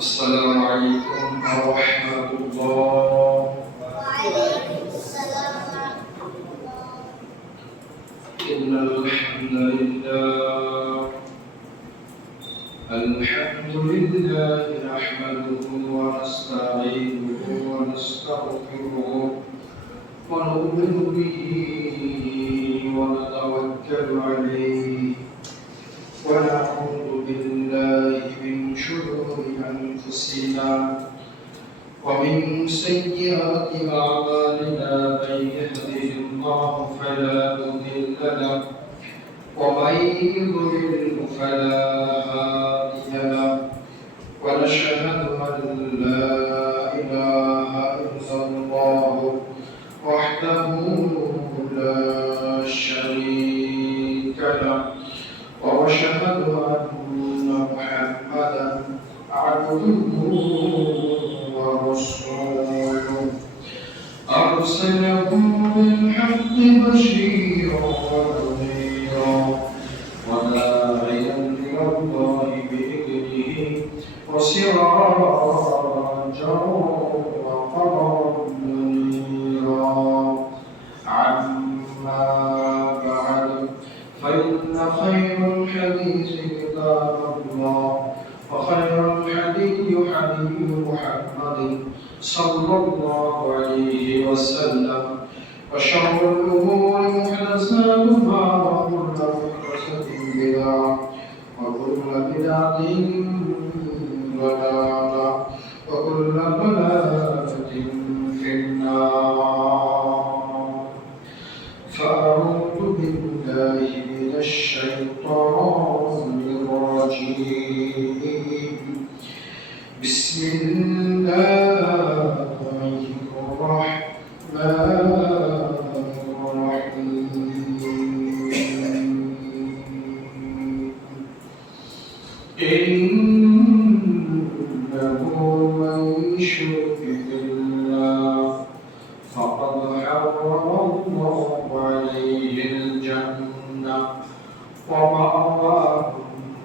السلام عليكم ورحمة الله. وعليكم السلام ورحمة الله. إن الحمد لله نحمده ونستعينه ونستغفره ونؤمن به ونتوكل عليه ونعوذ بالله من شرور أنفسنا ومن سيئات أعمالنا. من يهده الله فلا مضل له ومن يضلل فلا هادي له ونشهد أن لا إله إلا الله وحده لا شريك له وأشهد أن محمدا عبده ورسوله أرسله بالحق بشيرا ونذيرا وداعيا إلى الله بإذنه وسراجا وقمرا منيرا. عما بعد فإن خير الحديث كتاب الله وخير الحديث حديث محمد صلى الله عليه وسلم وشر الأمور محدثاتها وكل محدثة بدعة وكل بدعة ضلالة وكل ضلالة في النار. فأعوذ بالله من الشيطان الرجيم. بسم الله الرحمن الرحيم. إنه من يشرك بالله فقد حرم الله عليه الجنة ومأواه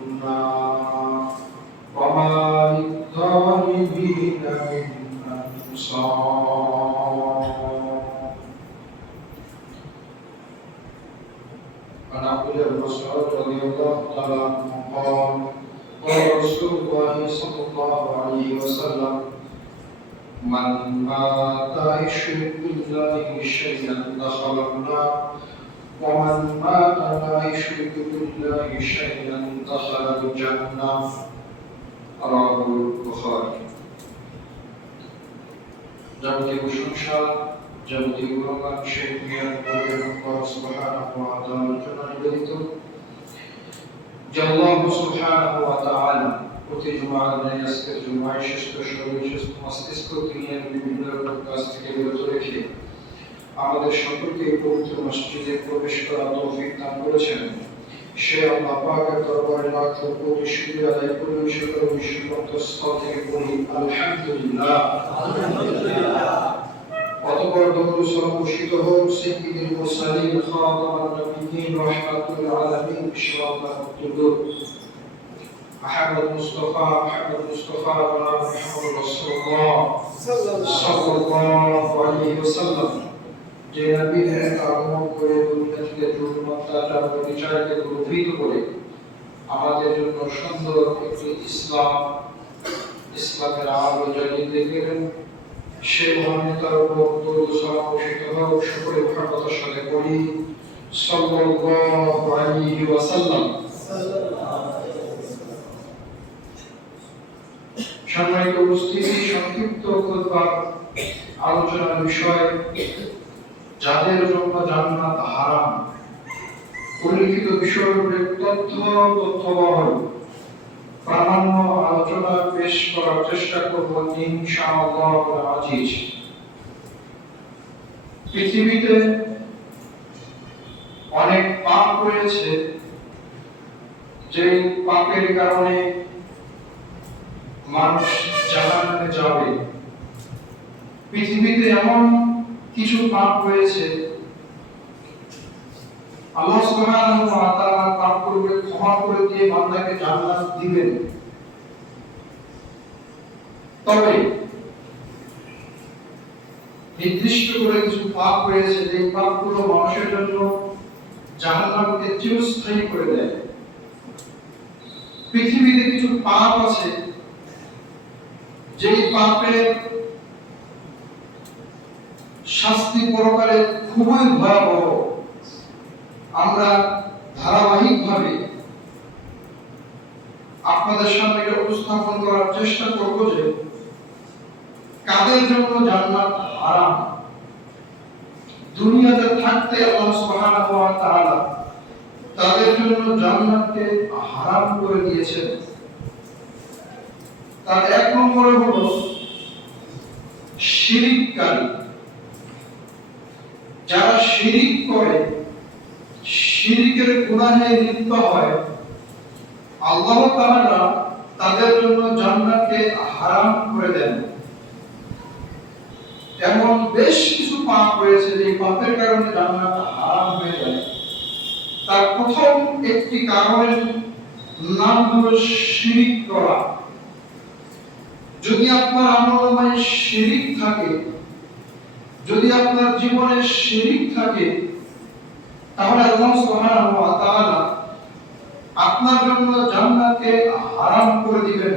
النار وما للظالمين من أنصار. عن عبد الله بن مسعود رضي الله تعالى عنه قال قال رسول الله صلى الله عليه وسلم من مات يشرك بالله شيئا دخل النار ومن مات لا يشرك بالله شيئا دخل الجنة. رواه البخاري. যাবতীয় প্রশংসা যাবতীয় গুণগান সেই জ্ঞান আল্লাহ সুবহানাহু ওয়া তাআলার জন্য নিবেদিত। যে আল্লাহ সুবহানাহু ওয়া তাআলা প্রতি জুমার দিনে আজকের জুমায় সুস্থ শরীর সুস্থ মস্তিষ্ক তিনি বিভিন্ন রকম কাজ থেকে বিরত রেখে আমাদের সকলকে পবিত্র মসজিদে প্রবেশ করার তৌফিক দান করেছেন। সে আল্লাহ পাকের দরবারে লাখ কোটি শুকরিয়া আদায় করি। সকল বিশ্বভক্ত স্থল থেকে বলি আলহামদুলিল্লাহ। অতঃপর দরুদ সালাম বর্ষিত হোক সাইয়্যিদুল মুরসালিন খাতামুন নবিয়্যিন রাহমাতুল আলামিন বিশ্বআল্লাহ মুকতাদুর আহমদ মুস্তাফা ওয়া মুহাম্মদ রাসূলুল্লাহ সাল্লাল্লাহু আলাইহি ওয়াসাল্লাম যে নবীর আগমন করে দুনিয়া থেকে জুলমাত্রা বিচারকে দূরীভূত করে আমাদের জন্য সুন্দর একটি ইসলামের আলো জ্বালিয়ে দিলেন। সে মহানেতার উপর দরুদ সালাম বর্ষিত হোক। সকলে মুহাব্বতের সাথে বলি সাল্লাল্লাহু আলাইহি ওয়াসাল্লাম। সম্মানিত উপস্থিতি, সংক্ষিপ্ত খুতবার আলোচনার বিষয় যাদের জন্য জান্নাত হারাম। উল্লিখিত বিষয়ের উপরে তথ্যবহুল প্রামাণ্য আলোচনা পেশ করার চেষ্টা করব ইনশাআল্লাহ আজিজ। পৃথিবীতে অনেক পাপ রয়েছে যে পাপের কারণে মানুষ জাহান্নামে যাবে। পৃথিবীতে এমন কিছু পাপ রয়েছে আল্লাহ সুবহানাহু ওয়া তাআলা পাপ করবে ক্ষমা করে দিয়ে বান্দাকে জান্নাত দিবেন। তবে নির্দিষ্ট করে কিছু পাপ রয়েছে, যে পাপগুলো মানুষের জন্য জাহান্নামকে চিরস্থায়ী করে দেয়। পৃথিবীতে কিছু পাপ আছে যেই পাপের শাস্তি পরকালে খুবই ভয়াবহ। আমরা ধারাবাহিকভাবে আপনাদের সামনে এটা উপস্থাপন করার চেষ্টা করব যে কাদের জন্য জান্নাত হারাম। দুনিয়াতে থাকতে আল্লাহ সুবহানাহু ওয়া তাআলা তাদের জন্য জান্নাতকে হারাম করে দিয়েছেন। তার এক নম্বরে হলো শিরককারী। যারা শিরিক করে, শিরিকের গুনাহে লিপ্ত হয়, আল্লাহ তাআলা তাদের জন্য জান্নাতকে হারাম করে দেন। এমন বেশ কিছু পাপ রয়েছে যে পাপের কারণে জান্নাত হারাম হয়ে যায়। তার প্রথম একটি কারণের নাম হলো শিরিক করা। যদি আপনার আমলনামায় শিরিক থাকে, যদি আপনার জীবনে শিরিক থাকে, তাহলে আল্লাহ সুবহানাহু ওয়া তাআলা আপনার জন্য জান্নাতকে হারাম করে দিবেন।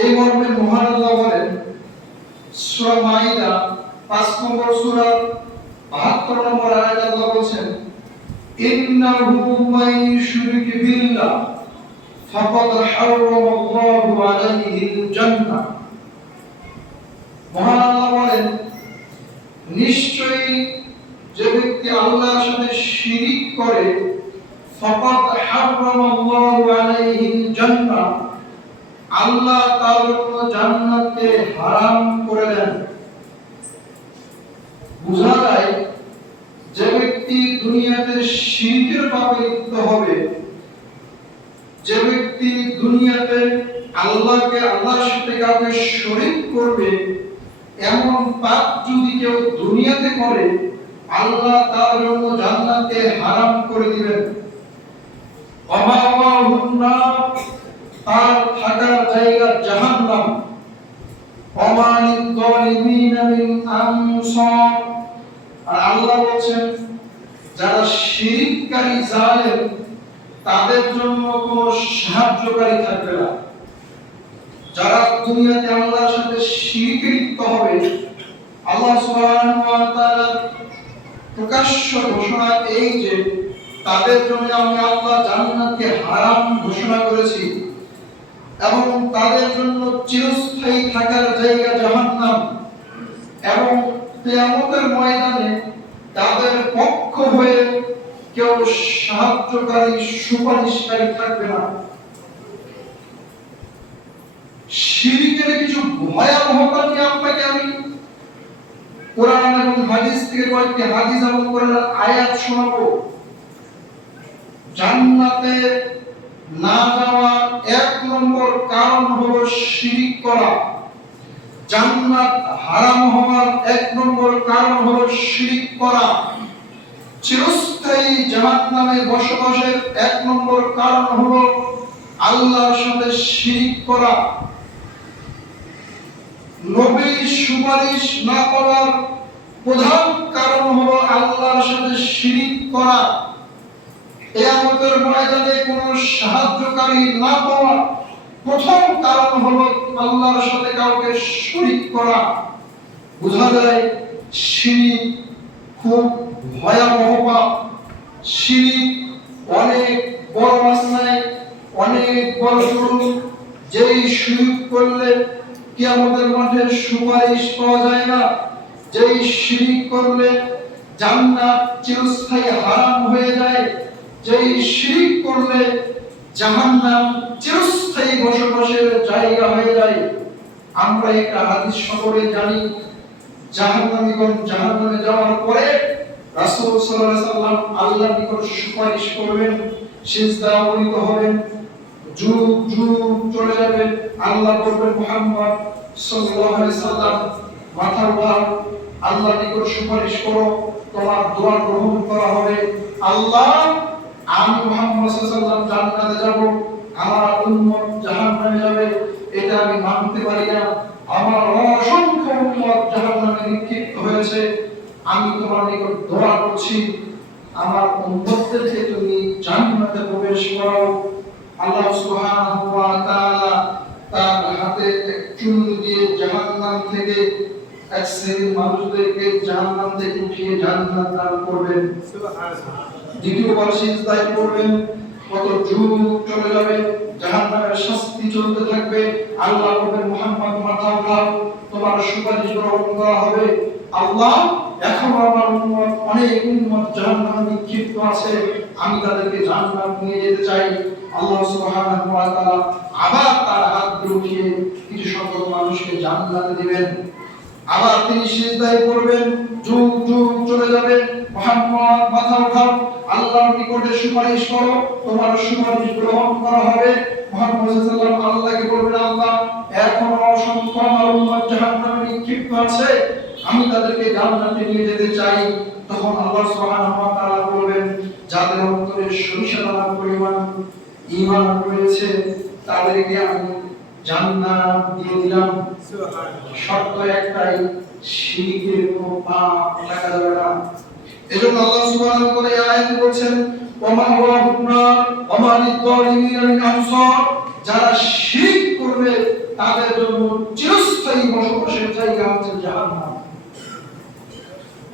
এই মর্মে মহান আল্লাহ বলেন সূরা মাইদা ৫ নম্বর সূরা ৭২ নম্বর আয়াতে আল্লাহ বলেন, ইন্নাহু মান ইউশরিক বিল্লাহ ফাকাদ হারামাল্লাহু আলাইহিল জান্নাহ। মহান আল্লাহ বলেন, নিশ্চয়ই যে ব্যক্তি আল্লাহর সাথে শিরিক করে, ফাকাদ হারামাল্লাহু আলাইহিল জান্নাহ, আল্লাহ তার জন্য জান্নাতকে হারাম করে দেন। বোঝা যায় যে ব্যক্তি দুনিয়াতে শিরকের পাপে লিপ্ত হবে, যে ব্যক্তি দুনিয়াতে আল্লাহকে আল্লাহর সাথে কাউকে শরীক করবে, এমন পাপ যদি কেউ দুনিয়াতে করে, আল্লাহ তার জন্য জান্নাতকে হারাম করে দিবেন। ওয়ামাওয়াহুন নার, তার থাকার জায়গা জাহান্নাম। ওয়ামা লিয-যালিমিনা মিন আনসার, আর আল্লাহ বলেন যারা শিরককারী জালেম তাদের জন্য কোনো সাহায্যকারী থাকবে না। যারা দুনিয়াতে আল্লাহর সাথে শিরকে লিপ্ত হবে, আল্লাহ সুবহানাহু ওয়া তাআলা প্রকাশ্য ঘোষণা এই যে তাদের জন্য আমি আল্লাহ জান্নাতকে হারাম ঘোষণা করেছি এবং তাদের জন্য চিরস্থায়ী থাকার জায়গা জাহান্নাম। এবং কিয়ামতের ময়দানে তাদের পক্ষ হয়ে কেউ সাহায্যকারী সুপারিশকারী থাকবে না। শিরকের কিছু ভয়াবহতা নিয়ে আপনাকে আমি কোরআন এবং হাদিস থেকে কয়েকটি হাদিস এবং কোরআনের আয়াত শোনাবো। জান্নাতে না যাওয়া এক নম্বর কারণ হলো শিরক করা। জান্নাত হারাম হওয়ার এক নম্বর কারণ হলো শিরক করা। চিরস্থায়ী জাহান্নামে বসবাসের এক নম্বর কারণ হলো আল্লাহর সাথে শিরক করা। নবীর সুপারিশ না করার প্রধান কারণ হলো আল্লাহর সাথে শিরক করা। কিয়ামতের ময়দানে কোনো সাহায্যকারী না পাওয়ার প্রথম কারণ হলো আল্লাহর সাথে কাউকে শরীক করা। বোঝা যায় শিরক খুব ভয়াবহ পাপ। শিরক অনেক বড় অন্যায়, অনেক বড় জুলুম। যেই শিরক করলে কিয়ামতের মাঠে সুপারিশ পাওয়া যায় না, যেই শিরক করলে জান্নাত চিরস্থায়ী হারাম হয়ে যায়, যেই শিরক করলে জাহান্নাম চিরস্থায়ী বসবাসের জায়গা হয়ে যায়। আমরা একটা হাদিস সকলে জানি, জাহান্নামীগণ জাহান্নামে যাওয়ার পরে রাসূল সাল্লাল্লাহু আলাইহি সাল্লাম আল্লাহর নিকট সুপারিশ করবেন, সিজদা অবনীত হবেন, যুগ যুগ চলে যাবে। আল্লাহ বলবেন মুহাম্মদ সাল্লাল্লাহু আলাইহি সাল্লাম মাথা উঠাও, আল্লাহর নিকট সুপারিশ করো, তোমার দোয়া গ্রহণ করা হবে। আল্লাহ, আমি মুহাম্মদ সাল্লাল্লাহু আলাইহি সাল্লাম জান্নাতে যাব, আমার উম্মত জাহান্নামে যাবে, এটা আমি মানতে পারি না। হয়েছে, আমি তোমার নিকট দোয়া করছি আমার উম্মতদেরকে তুমি জান্নাতে প্রবেশ করাও। আল্লাহ সুবহানাহু ওয়া তাআলা তার হাতে এক চুমু দিয়ে জাহান্নাম থেকে এক শ্রেণীর মানুষদেরকে জাহান্নাম থেকে উঠিয়ে জান্নাত দান করবেন। সুবহানাল্লাহ। দ্বিতীয়বার সিজদায় পড়বেন, কত যুগ চলে যাবে, জাহান্নামের শাস্তি চলতে থাকবে। আল্লাহ বলবেন, মুহাম্মদ মাথা উঠাও, তোমার সুপারিশ গ্রহণ করা হবে। আল্লাহ, এখন আমার উম্মত, অনেক উম্মত জাহান্নামে নিক্ষিপ্ত আছে, আমি তাদেরকে জান্নাত নিয়ে যেতে চাই। আল্লাহ সুবহানাহু ওয়া তাআলা আবার তার হাত উঠিয়ে কিছু সংখ্যক মানুষকে জান্নাতে দিবেন। আবার তিনি সিজদায় পড়বেন, যুগ যুগ চলে যাবে। মুহাম্মদ মাথা উঠাও, আল্লাহর নিকটে সুপারিশ করো, তোমার সুপারিশ গ্রহণ করা হবে। মুহাম্মদ সাল্লাল্লাহু আলাইহি ওয়াসাল্লাম আল্লাহকে বলবেন, আল্লাহ, এখনো অসংখ্য আমার উম্মত জাহান্নামে নিক্ষিপ্ত আছে, আমি তাদেরকে জান্নাতে নিয়ে যেতে চাই। তখন আল্লাহ সুবহানাহু ওয়া তাআলা বলবেন, যাদের অন্তরে সরিষা দানার পরিমাণ ঈমান রয়েছে তাদেরকে আমি জান্নাত দিয়ে দিলাম। সুবহানাল্লাহ। শর্ত একটাই, শিরকের কোনো পাপ থাকা যাবে না। এজন্য আল্লাহ সুবহানাহু ওয়া তাআলা এই আয়াতে বলেন, ওমা ওয়াহুন্না ওমা লিয-যালিমিনা মিন আনসার, যারা শিরক করবে তাদের জন্য চিরস্থায়ী বসবাসের জায়গা হচ্ছে জাহান্নাম।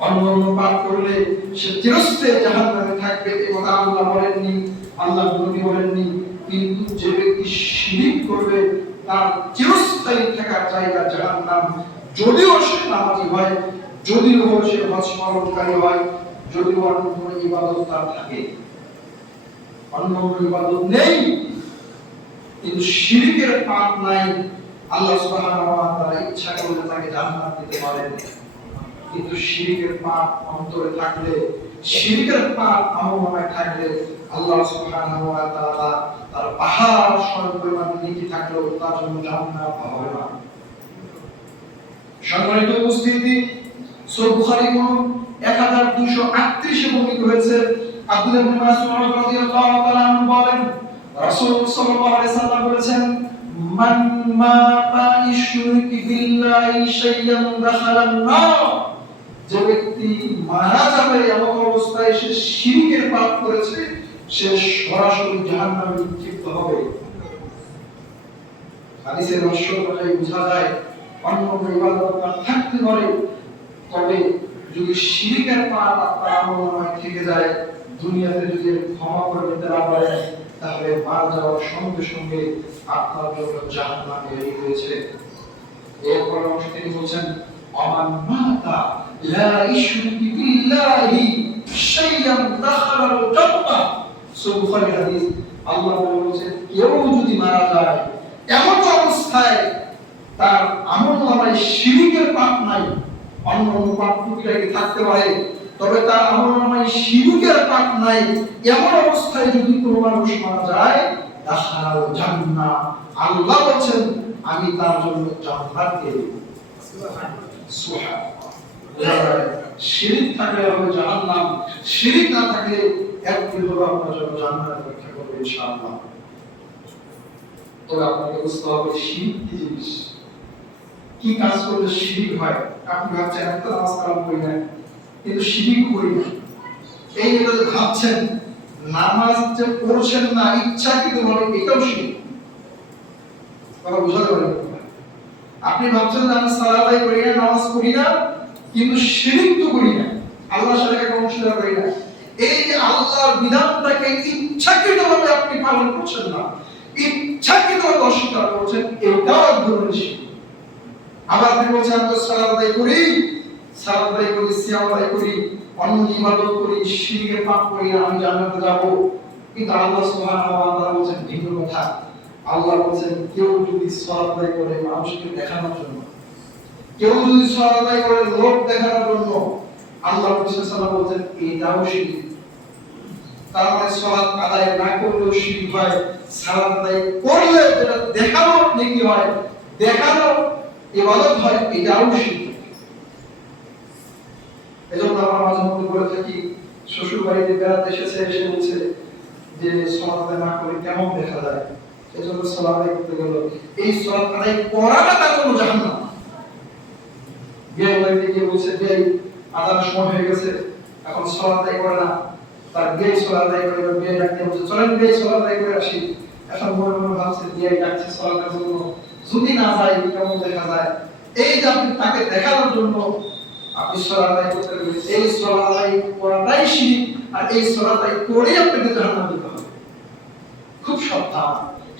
অন্য পাপ করলে সে চিরস্থায়ী জাহান্নামে থাকবে, এই কথা আল্লাহ বলেননি, আল্লাহ নবী বলেননি। কিন্তু যে ব্যক্তি শিরক করবে তার চিরস্থায়ী থাকার জায়গা জাহান্নাম। যদিও সে নামাজি হয়, যদিও সে হজ পালনকারী হয়, যদিও অন্য কোনো ইবাদত তার থাকে, অন্য কোনো ইবাদত নেই, কিন্তু শিরকের পাপ নাই, আল্লাহ সুবহানাহু ওয়া তাআলা ইচ্ছা করলে তাকে জান্নাত দিতে পারেন। কিন্তু শিরকের পাপ অন্তরে থাকলে, শিরকের পাপ আমলনামায় থাকলে আল্লাহ সুবহানাহু ওয়া তাআলা তার পাহাড় সমান পরিমাণ নেকি থাকলেও তার জন্য জান্নাত হবে না। সম্মানিত উপস্থিতি, সূরা বুখারী 1238 এ বর্ণিত হয়েছে, আব্দুল্লাহ ইবনে মাসউদ রাদিয়াল্লাহু তাআলা আনহু বলেন, রাসূল সাল্লাল্লাহু আলাইহি সাল্লাম বলেছেন, মান মাতা ইশরিকু বিল্লাহি শাইয়ান দাখালান নার, যে ব্যক্তি মারা যাবে এমন অবস্থায় সে শিরকের পাপ করেছে, সে সরাসরি জাহান্নামে নিক্ষিপ্ত হবে। হাদিসের ভাষ্য অনুযায়ী বোঝা যায়, অন্য ইবাদত থাকতে পারে, তবে যদি শিরকের পাপ আপনার আমলনামায় থেকে যায়, দুনিয়াতে যদি ক্ষমা করে দিতে না পারেন, তাহলে মারা যাওয়ার সঙ্গে সঙ্গে আপনার জন্য জাহান্নাম রেডি হয়েছে। এরপর অংশ তিনি বলছেন, আমান মাতা লা ইশরিকু বিল্লাহি শাইয়ান দাখালাল জান্নাহ। সূরা বুখারী হাদিস। আল্লাহ বলেছেন, কেউ যদি মারা যায় এমন অবস্থায় তার আমলনামায় শিরকের পাপ নাই, অন্য পাপ টুকিটাকি থাকতে পারে, তবে তার আমলনামায় শিরকের পাপ নাই, এমন অবস্থায় যদি কোনো মানুষ মারা যায়, দাখালাল জান্নাহ, আল্লাহ বলেন আমি তার জন্য জান্নাত দেব। সুবহানাল্লাহ। শিরক থাকলে হবে জাহান্নাম, শিরক না থাকলে একদিন হলো আপনার জন্য জান্নাত অপেক্ষা করবে ইনশাআল্লাহ। তবে আপনাকে বুঝতে হবে শিরক কি জিনিস, কি কাজ করলে শিরক হয়। আপনি ভাবছেন আমি তো নামাজ কালাম করি না, কিন্তু শিরক করি না, এই এটা যে ভাবছেন, নামাজ যে পড়ছেন না ইচ্ছাকৃতভাবে, এটাও শিরক। কথা বুঝাতে পারেন? আপনি ভাবছেন যে আমি সালাত আদায় করি না, নামাজ পড়ি না, কিন্তু শিরক তো করি না, আল্লাহর সাথে একটা অংশীদার করি না, এই যে আল্লাহর বিধানটাকে ইচ্ছাকৃতভাবে আপনি পালন করছেন না, ইচ্ছাকৃতভাবে অস্বীকার করছেন, এটাও এক ধরনের শিরক। আবার আপনি বলছেন আমি তো সালাত আদায় করি, সালাত আদায় করি, সিয়াম আদায় করি, অন্য ইবাদত করি, শিরকের পাপ করি না, আমি জান্নাতে যাব। কিন্তু আল্লাহ সুবহানাহু ওয়া তাআলা বলেন ভিন্ন কথা। আল্লাহ বলেন, কেউ যদি সালাত আদায় করে মানুষকে দেখানোর জন্য, কেউ যদি সালাত আদায় করে লোক দেখানোর জন্য, আল্লাহ রাসূলুল্লাহ বলেন এটাও শিরক। তার মানে সালাত আদায় না করলেও শিরক হয়, সালাত আদায় করলে যেটা দেখানোর নেকি হয়, দেখানোর ইবাদত হয়, এটাও শিরক। এজন্য আমরা মাঝে মধ্যে বলে থাকি, শ্বশুর বাড়িতে বেড়াতে এসেছে, এসে বলছে যে সালাত আদায় না করে কেমন দেখা যায়, এজন্য সালাত আদায় করতে গেল, এই সালাত আদায় করাটা তার জন্য জাহান্নাম। বিয়ে বাড়িতে গিয়ে বলছে বিয়ে আজানের সময় হয়ে গেছে, এখন সালাত আদায় করে না, তার বিয়ে সালাত আদায় করে, বিয়ে ডাকতে বলছে চলেন বিয়ে সালাত আদায় করে আসি। এখন মনে মনে ভাবছে বিয়ে ডাকছে সালাতের জন্য, যদি না যায় কেমন দেখা যায়। এই যে আপনি তাকে দেখানোর জন্য আপনি সালাত আদায় করতে গেলেন, এই সালাত আদায় করাটাই শিরক, আর এই সালাত আদায় করেই আপনাকে জাহান্নামে যেতে হবে। খুব সাবধান,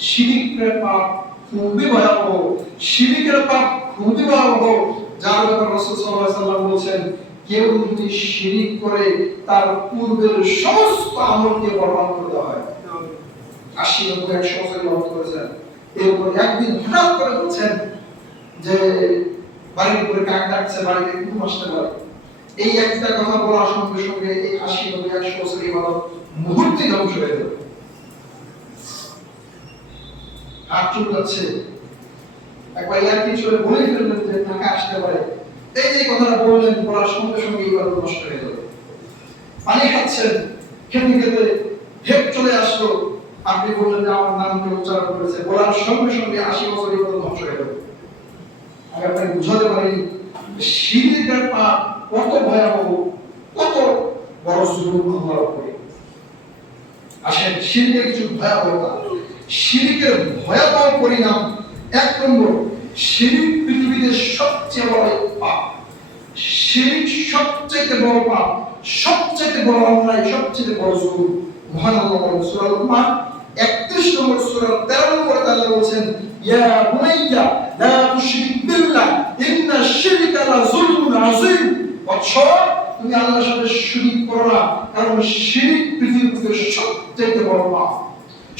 শিরকের পাপ খুবই ভয়াবহ, শিরকের পাপ খুবই ভয়াবহ, যার ব্যাপারে রাসূল সাল্লাল্লাহু আলাইহি ওয়াসাল্লাম বলেছেন কেউ যদি শিরক করে তার পূর্বের সমস্ত আমলকে বরবাদ করে দেওয়া হয়। 80 90 100 বছর ইবাদত করেছেন, এরপর একদিন হঠাৎ করে বলছেন যে বাড়ির উপরে কাক ডাকছে, বাড়িতে কুকুর আসতে পারে, এই একটা কথা বলার সঙ্গে সঙ্গে এই 80 90 100 বছর ইবাদত মুহূর্তে ধ্বংস হয়ে যাবে। হাত চুল যাচ্ছে, একবার ইয়ার্কি চলে বলে ফেললেন যে টাকা আসতে পারে, এই যে কথাটা বললেন বলার সঙ্গে সঙ্গে ইবাদত নষ্ট হয়ে যাবে। পানি খাচ্ছেন, খেতে খেতে ঢেক চলে আসলো, আপনি বললেন যে আমার নামকে উচ্চারণ করেছে, বলার সঙ্গে সঙ্গে 80 বছর ইবাদত ধ্বংস হয়ে যাবে। আমি আপনাকে বুঝাতে পারিনি শিরকের পাপ কত ভয়াবহ, কত বড় জুলুম আল্লাহর উপরে। আসেন শিরকের কিছু ভয়াবহতা, শিরকের ভয়াবহ পরিণাম। 1 নম্বর, শিরক পৃথিবীতে সবচেয়ে বড় পাপ। শিরক সবচেয়ে বড় পাপ, সবচেয়ে বড় অন্যায়, সবচেয়ে বড় জুলুম। মহান আল্লাহ বলেন সূরা লুকমান 31 নম্বর সূরা 13 নম্বর আল্লাহ বলেন ইয়া বুনাইয়া লা তুশরিক বিল্লাহ ইন্নাশ শিরকা লা যুলমুন আযীম। বৎস, তুমি আল্লাহর সাথে শিরক করো না, কারণ শিরক পৃথিবীতে সবচেয়ে বড় পাপ,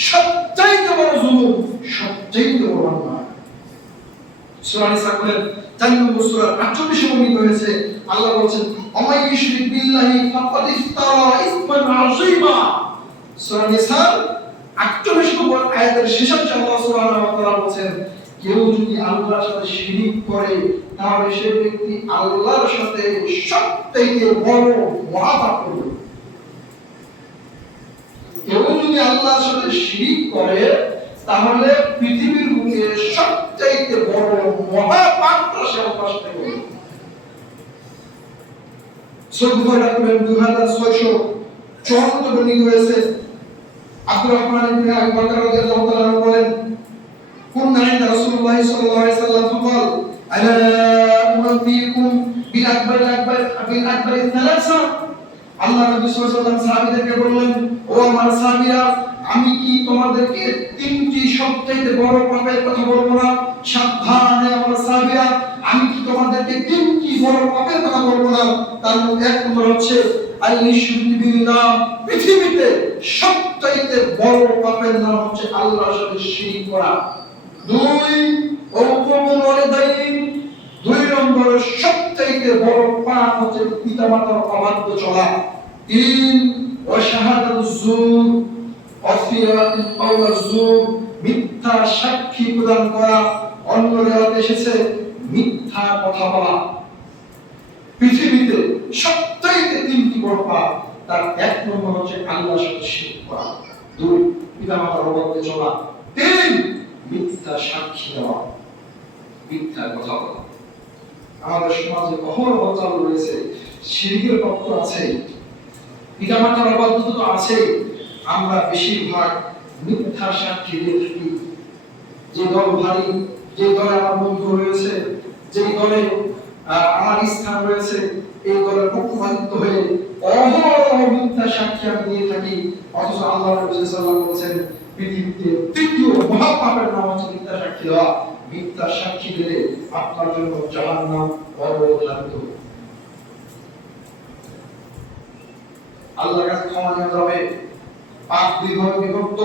সবচেয়ে বড় জুলুম, সবচেয়ে বড় অন্যায়। সূরা নিসা 4 নম্বর সূরা 48 বর্ণিত হয়েছে, আল্লাহ বলেন আমাই ইশরিক বিল্লাহি ফাকাদ ইফতারা ইসমান আযীমা। সূরা নিসা 48 নম্বর আয়াতের শেষাংশে আল্লাহ সুবহানাহু ওয়া তাআলা বলেন কেউ যদি আল্লাহর সাথে শিরক করে তাহলে সে ব্যক্তি আল্লাহর সাথে সবথেকে বড় মহাপাপ করবে। কেউ যদি আল্লাহর সাথে শিরক করে তাহলে পৃথিবীর বুকে সবচেয়ে বড় মহাপাপটা সে অভ্যাস করবে। সূরা বুখারী 2654 বর্ণিত হয়েছে, আব্দুর রহমান ইবনে আবু বকর রাদিয়াল্লাহু তাআলা বলেন কুননা ইনদা রাসূলুল্লাহ সাল্লাল্লাহু আলাইহি ওয়াসাল্লাম ফাকাল আলা উনাব্বিকুম বিল আকবার সালাসা। আল্লাহ নবী সাল্লাল্লাহু আলাইহি ওয়াসাল্লাম সাহাবীদেরকে বললেন ও আমার সাহাবীরা, আমি কি তোমাদেরকে 3টি সবচেয়ে বড় পাপের কথা বলবো না? সাবধানে আমার সাহাবীরা, আমি কি তোমাদেরকে 3টি বড় পাপের কথা বলবো না? তার মধ্যে 1 নম্বর হচ্ছে আল-ইশরিকু বিল্লাহ। পৃথিবীতে সবচেয়ে বড় পাপের নাম হচ্ছে আল্লাহর সাথে শিরক করা। 2 উকুকুল ওয়ালিদাইন। 2 নম্বর সবচেয়ে বড় পাপ হচ্ছে পিতামাতার অবাধ্য চলা। 3 ওয়া শাহাদাতুজ জুর, অফিরাতুল কাওলাজ জুর, মিথ্যা সাক্ষী প্রদান করা। অন্য রিওয়ায়াতে এসেছে মিথ্যা কথা বলা। পৃথিবীতে সবচেয়ে 3টি বড় পাপ, তার 1 নম্বর হচ্ছে আল্লাহর সাথে শিরক করা, 2 পিতামাতার অবাধ্য চলা, 3 মিথ্যা সাক্ষী দেওয়া, মিথ্যা কথা বলা। আমাদের সমাজে অহরহ চালু রয়েছে শিরকের পাপ তো আছে, পিতামাতার অবাধ্যতা তো আছে, আমরা বেশিরভাগ মিথ্যা সাক্ষী দিয়ে থাকি। যে দল ভারী, যে দলে আমার বন্ধু রয়েছে, যে দলে আমার স্থান রয়েছে, এই দলের পক্ষপাতিত্ব হয়ে অহরহ মিথ্যা সাক্ষী আমি দিয়ে থাকি। অথচ আল্লাহ নবী সাল্লাল্লাহু আলাইহি ওয়াসাল্লাম বলেছেন পৃথিবীতে 3টি মহাপাপের নাম হচ্ছে মিথ্যা সাক্ষী দেওয়া। মিথ্যা সাক্ষী দিলে আপনার জন্য জাহান্নাম অবধারিত। আল্লাহর কাছে ক্ষমা নেওয়া যাবে। পাপ 2 ভাগে বিভক্ত,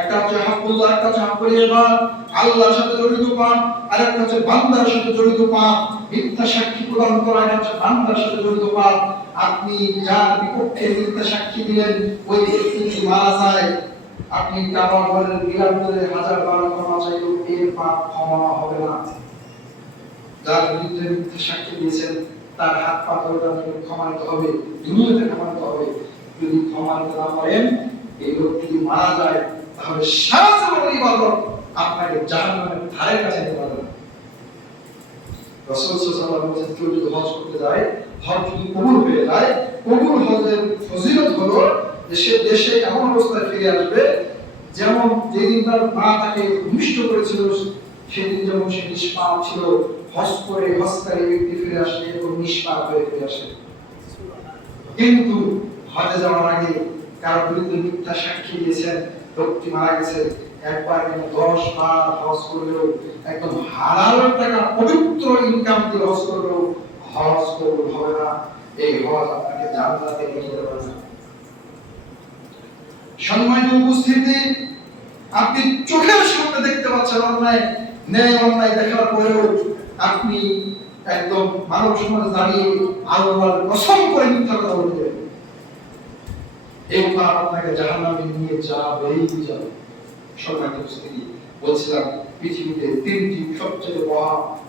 একটা হচ্ছে হাক্কুল্লাহ, একটা হচ্ছে হাক্কুল ইবাদ, আল্লাহর সাথে জড়িত পাপ, আর একটা হচ্ছে বান্দার সাথে জড়িত পাপ। মিথ্যা সাক্ষী প্রদান করা এটা হচ্ছে বান্দার সাথে জড়িত পাপ। আপনি যার বিপক্ষে মিথ্যা সাক্ষী দিলেন ওই ব্যক্তি যদি মারা যায়, আপনি কাবা ঘরের গিলাফ ধরে 1000 বার ক্ষমা চাইলেও এর পাপ ক্ষমা হবে না। যার বিরুদ্ধে মিথ্যা সাক্ষী দিয়েছেন তার হাত পা ধরে তাকে ক্ষমা নিতে হবে, দুনিয়াতে ক্ষমা নিতে হবে। যদি ক্ষমা নিতে না পারেন, এই লোক যদি মারা যায় তাহলে সারা জীবন ইবাদত আপনাকে জাহান্নামের ধারে কাছে নিয়ে যাবে। রাসূল সাল্লাল্লাহু আলাইহি ওয়াসাল্লাম বলেছেন কেউ যদি হজ করতে যায়, হজ যদি কবুল হয়ে যায়, কবুল হজের ফজিলত হলো যে সে দেশে এমন অবস্থায় ফিরে আসবে যেমন যেদিন তার মা তাকে ভূমিষ্ঠ করেছিল সেদিন যেমন সে নিষ্পাপ ছিল, হজ করে হজকারী ব্যক্তি ফিরে আসে এবং নিষ্পাপ হয়ে ফিরে আসে। কিন্তু হজে যাওয়ার আগে কারো বিরুদ্ধে মিথ্যা সাক্ষী দিয়েছেন, লোকটি মারা গেছে, একবার 10 বার হজ করলেও একদম হালাল টাকা পবিত্র ইনকাম দিয়ে হজ করলেও হজ কবুল হবে না। এই হজ আপনাকে জান্নাতে নিয়ে যাবে না। সম্মানিত উপস্থিতি, আপনি চোখের সামনে দেখতে পাচ্ছেন অন্যায়, অন্যায় দেখার পরেও আপনি একদম মানব সমাজে দাঁড়িয়ে আল্লাহর কসম করে মিথ্যা কথা বলবেন, এই পাপ আপনাকে জাহান্নামে নিয়ে যাবেই যাবে। সম্মানিত উপস্থিতি, বলছিলাম পৃথিবীতে 3টি সবচেয়ে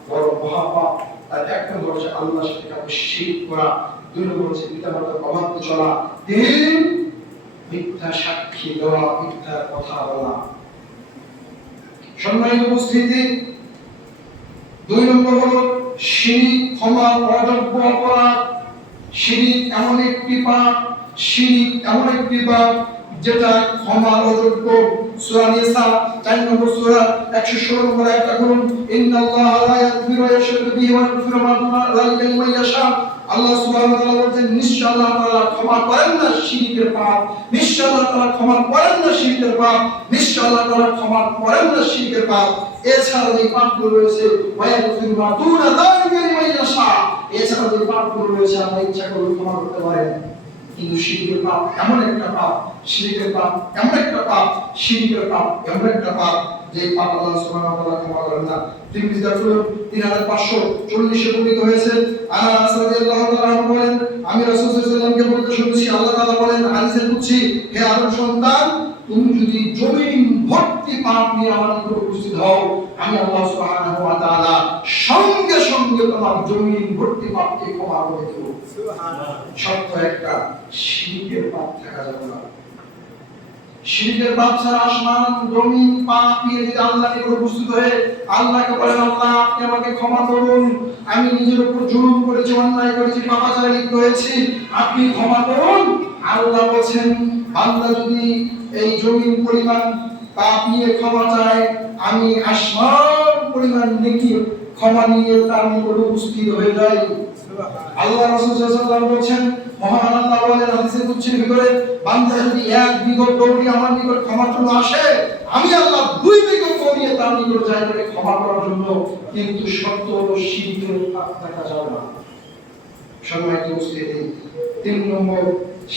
বড় মহাপাপ, তার এক নম্বর হচ্ছে আল্লাহর সাথে কাউকে শিরক করা, 2 নম্বর হচ্ছে পিতামাতার অবাধ্য চলা, 3 মিথ্যা সাক্ষী দেওয়া, মিথ্যা কথা বলা। সম্মানিত উপস্থিতি, 2 নম্বর হলো শিরক, ক্ষমা অযোগ্য অপরাধ। শিরক এমন একটি পাপ, শিরক এমন একটি পাপ যেটা ক্ষমা অযোগ্য। সূরা নিসা 4 নম্বর সূরা 116 নম্বর আয়াতটা করুন, ইন্নাল্লাহা লা ইয়াগফিরু আন ইউশরাকা বিহি ওয়া ইয়াগফিরু মা দুনা যালিকা লিমান ইয়াশা। আল্লাহ সুবহানাহু ওয়া তাআলা বলেন, নিশ্চয় আল্লাহ তাআলা ক্ষমা করেন না শিরকের পাপ, নিশ্চয় আল্লাহ তাআলা ক্ষমা করেন না শিরকের পাপ, নিশ্চয় আল্লাহ তাআলা ক্ষমা করেন না শিরকের পাপ। এছাড়া যে পাপগুলো রয়েছে ওয়া ইয়াগফিরু মা দুনা যালিকা লিমান ইয়াশা, এছাড়া যে পাপগুলো রয়েছে আল্লাহ ইচ্ছা করলে ক্ষমা করতে পারেন। কিন্তু শিরকের পাপ এমন একটা পাপ, শিরকের পাপ এমন একটা পাপ, শিরকের পাপ এমন একটা পাপ যে পাপ আল্লাহ সুবহানাহু ওয়া তাআলা ক্ষমা করেন না। তিরমিজি রাসূল 3540 এ বর্ণিত হয়েছে, আনাস রাদিয়াল্লাহু তাআলা আনহু বলেন, আমি রাসূল সাল্লাল্লাহু আলাইহি ওয়াসাল্লামকে বলতে শুনেছি আল্লাহ তাআলা বলেন হাদিসে কুদসি, হে আদম সন্তান, তুমি যদি জমিন ভর্তি পাপ নিয়ে আমার নিকট উপস্থিত হও, আমি আল্লাহ সুবহানাহু ওয়া তাআলা সঙ্গে সঙ্গে তোমার জমিন ভর্তি পাপকে ক্ষমা করে দেব। সুবহানাল্লাহ। শর্ত একটা, শিরকের পাপ থাকা যাবে না। শিরকের পাপ ছাড়া আসমান জমিন পাপ নিয়ে যদি আল্লাহর নিকট উপস্থিত হয়ে আল্লাহকে বলেন, আল্লাহ আপনি আমাকে ক্ষমা করুন, আমি নিজের উপর জুলুম করেছি, অন্যায় করেছি, পাপাচারে লিপ্ত হয়েছি, আপনি ক্ষমা করুন। আল্লাহ বলেন, বান্দা যদি এই জমিন পরিমাণ পাপ নিয়ে ক্ষমা চায়, আমি আসমান পরিমাণ নেকি ক্ষমা নিয়ে তার নিকট উপস্থিত হয়ে যাই। আল্লাহ রাসূল সাল্লাল্লাহু আলাইহি ওয়াসাল্লাম বলেন, মহান আল্লাহ বলেন হাদিসে কুদসির ভিতরে, বান্দা যদি 1 বিঘত দৌড়ি আমার নিকট ক্ষমার জন্য আসে, আমি আল্লাহ 2 বিঘত দৌড়িয়ে তার নিকট যাই তাকে ক্ষমা করার জন্য। কিন্তু শর্ত হলো শিরকের পাপ থাকা যাবে না। সম্মানিত উপস্থিতি, 3 নম্বর,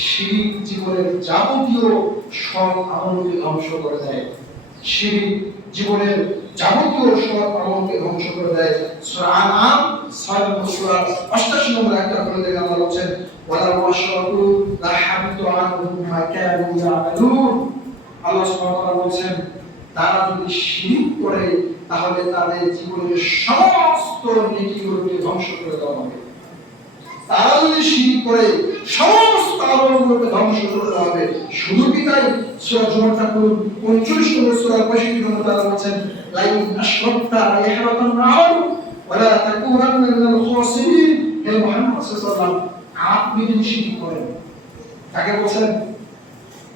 শিরক জীবনের যাবতীয় সৎ আমলকে ধ্বংস করে দেয়। শিরক জীবনের যাবতীয় সৎ আমলকে ধ্বংস করে দেয়। সূরা আনআম 6 নম্বর সূরা 88 নম্বর আয়াতটা বলে দেখেন, আল্লাহ বলেন, ওয়ালা ওয়াশরাকু লা হাবিতু আনহুম মা কানু ইয়ামালুন। আল্লাহ সুবহানাহু ওয়া তাআলা বলেন, তারা যদি শিরক করে তাহলে তাদের জীবনের সমস্ত নেকিগুলোকে ধ্বংস করে দেওয়া হবে। তারা যদি শিরক করে সমস্ত আমলগুলোকে ধ্বংস করে দেওয়া হবে। শুধু কি তাই? সূরা জুমার 35 নম্বর সূরা 65 নম্বর আয়াতে বলেন, লাইন আশরাকতা লাইহরাতান আমালুক ওয়া লা তাকুনান্না মিনাল খাসিরিন। হে মুহাম্মদ সাল্লাল্লাহু আলাইহি ওয়াসাল্লাম, আপনি যদি শিরক করেন, তাকে বলেন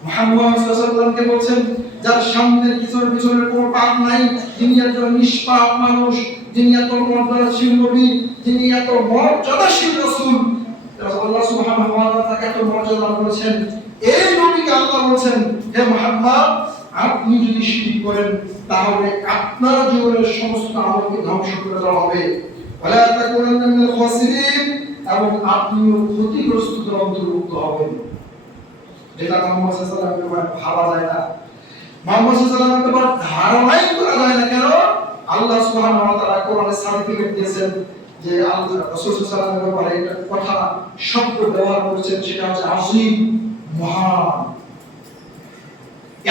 মুহাম্মদ সাল্লাল্লাহু আলাইহি ওয়াসাল্লামকে বলেন, যার সামনে পিছনের কোনো পাপ নাই, যিনি একজন নিষ্পাপ মানুষ, যিনি এত মর্যাদাশীল নবী, যিনি এত মর্যাদাশীল রাসূল, আল্লাহ সুবহানাহু ওয়া তাআলা তাকে এত মর্যাদা করেছেন, এই নবীকে আল্লাহ বলেন, হে মুহাম্মদ, আপনি যদি শিরক করেন তাহলে আপনার জীবনের সমস্ত আমলকে ধ্বংস করে দেওয়া হবে। ওয়ালা তাকুনান্না মিনাল খাসিরিন, এবং আপনিও ক্ষতিগ্রস্তদের অন্তর্ভুক্ত হবেন। যেটা মুহাম্মদ সাল্লাল্লাহু আলাইহি ওয়াসাল্লামের ভাবা যায় না, মুহাম্মদ সাল্লাল্লাহু আলাইহি ওয়াসাল্লামের ধারণাই করা যায় না। কেন? আল্লাহ সুবহানাহু ওয়া তাআলা কোরআনে সার্টিফিকেট দিয়েছেন যে আল্লাহ রাসূল সাল্লাল্লাহু আলাইহি ওয়াসাল্লামের ব্যাপারে একটা কথা শব্দ ব্যবহার করেছেন, সেটা হচ্ছে আযীম, মহান।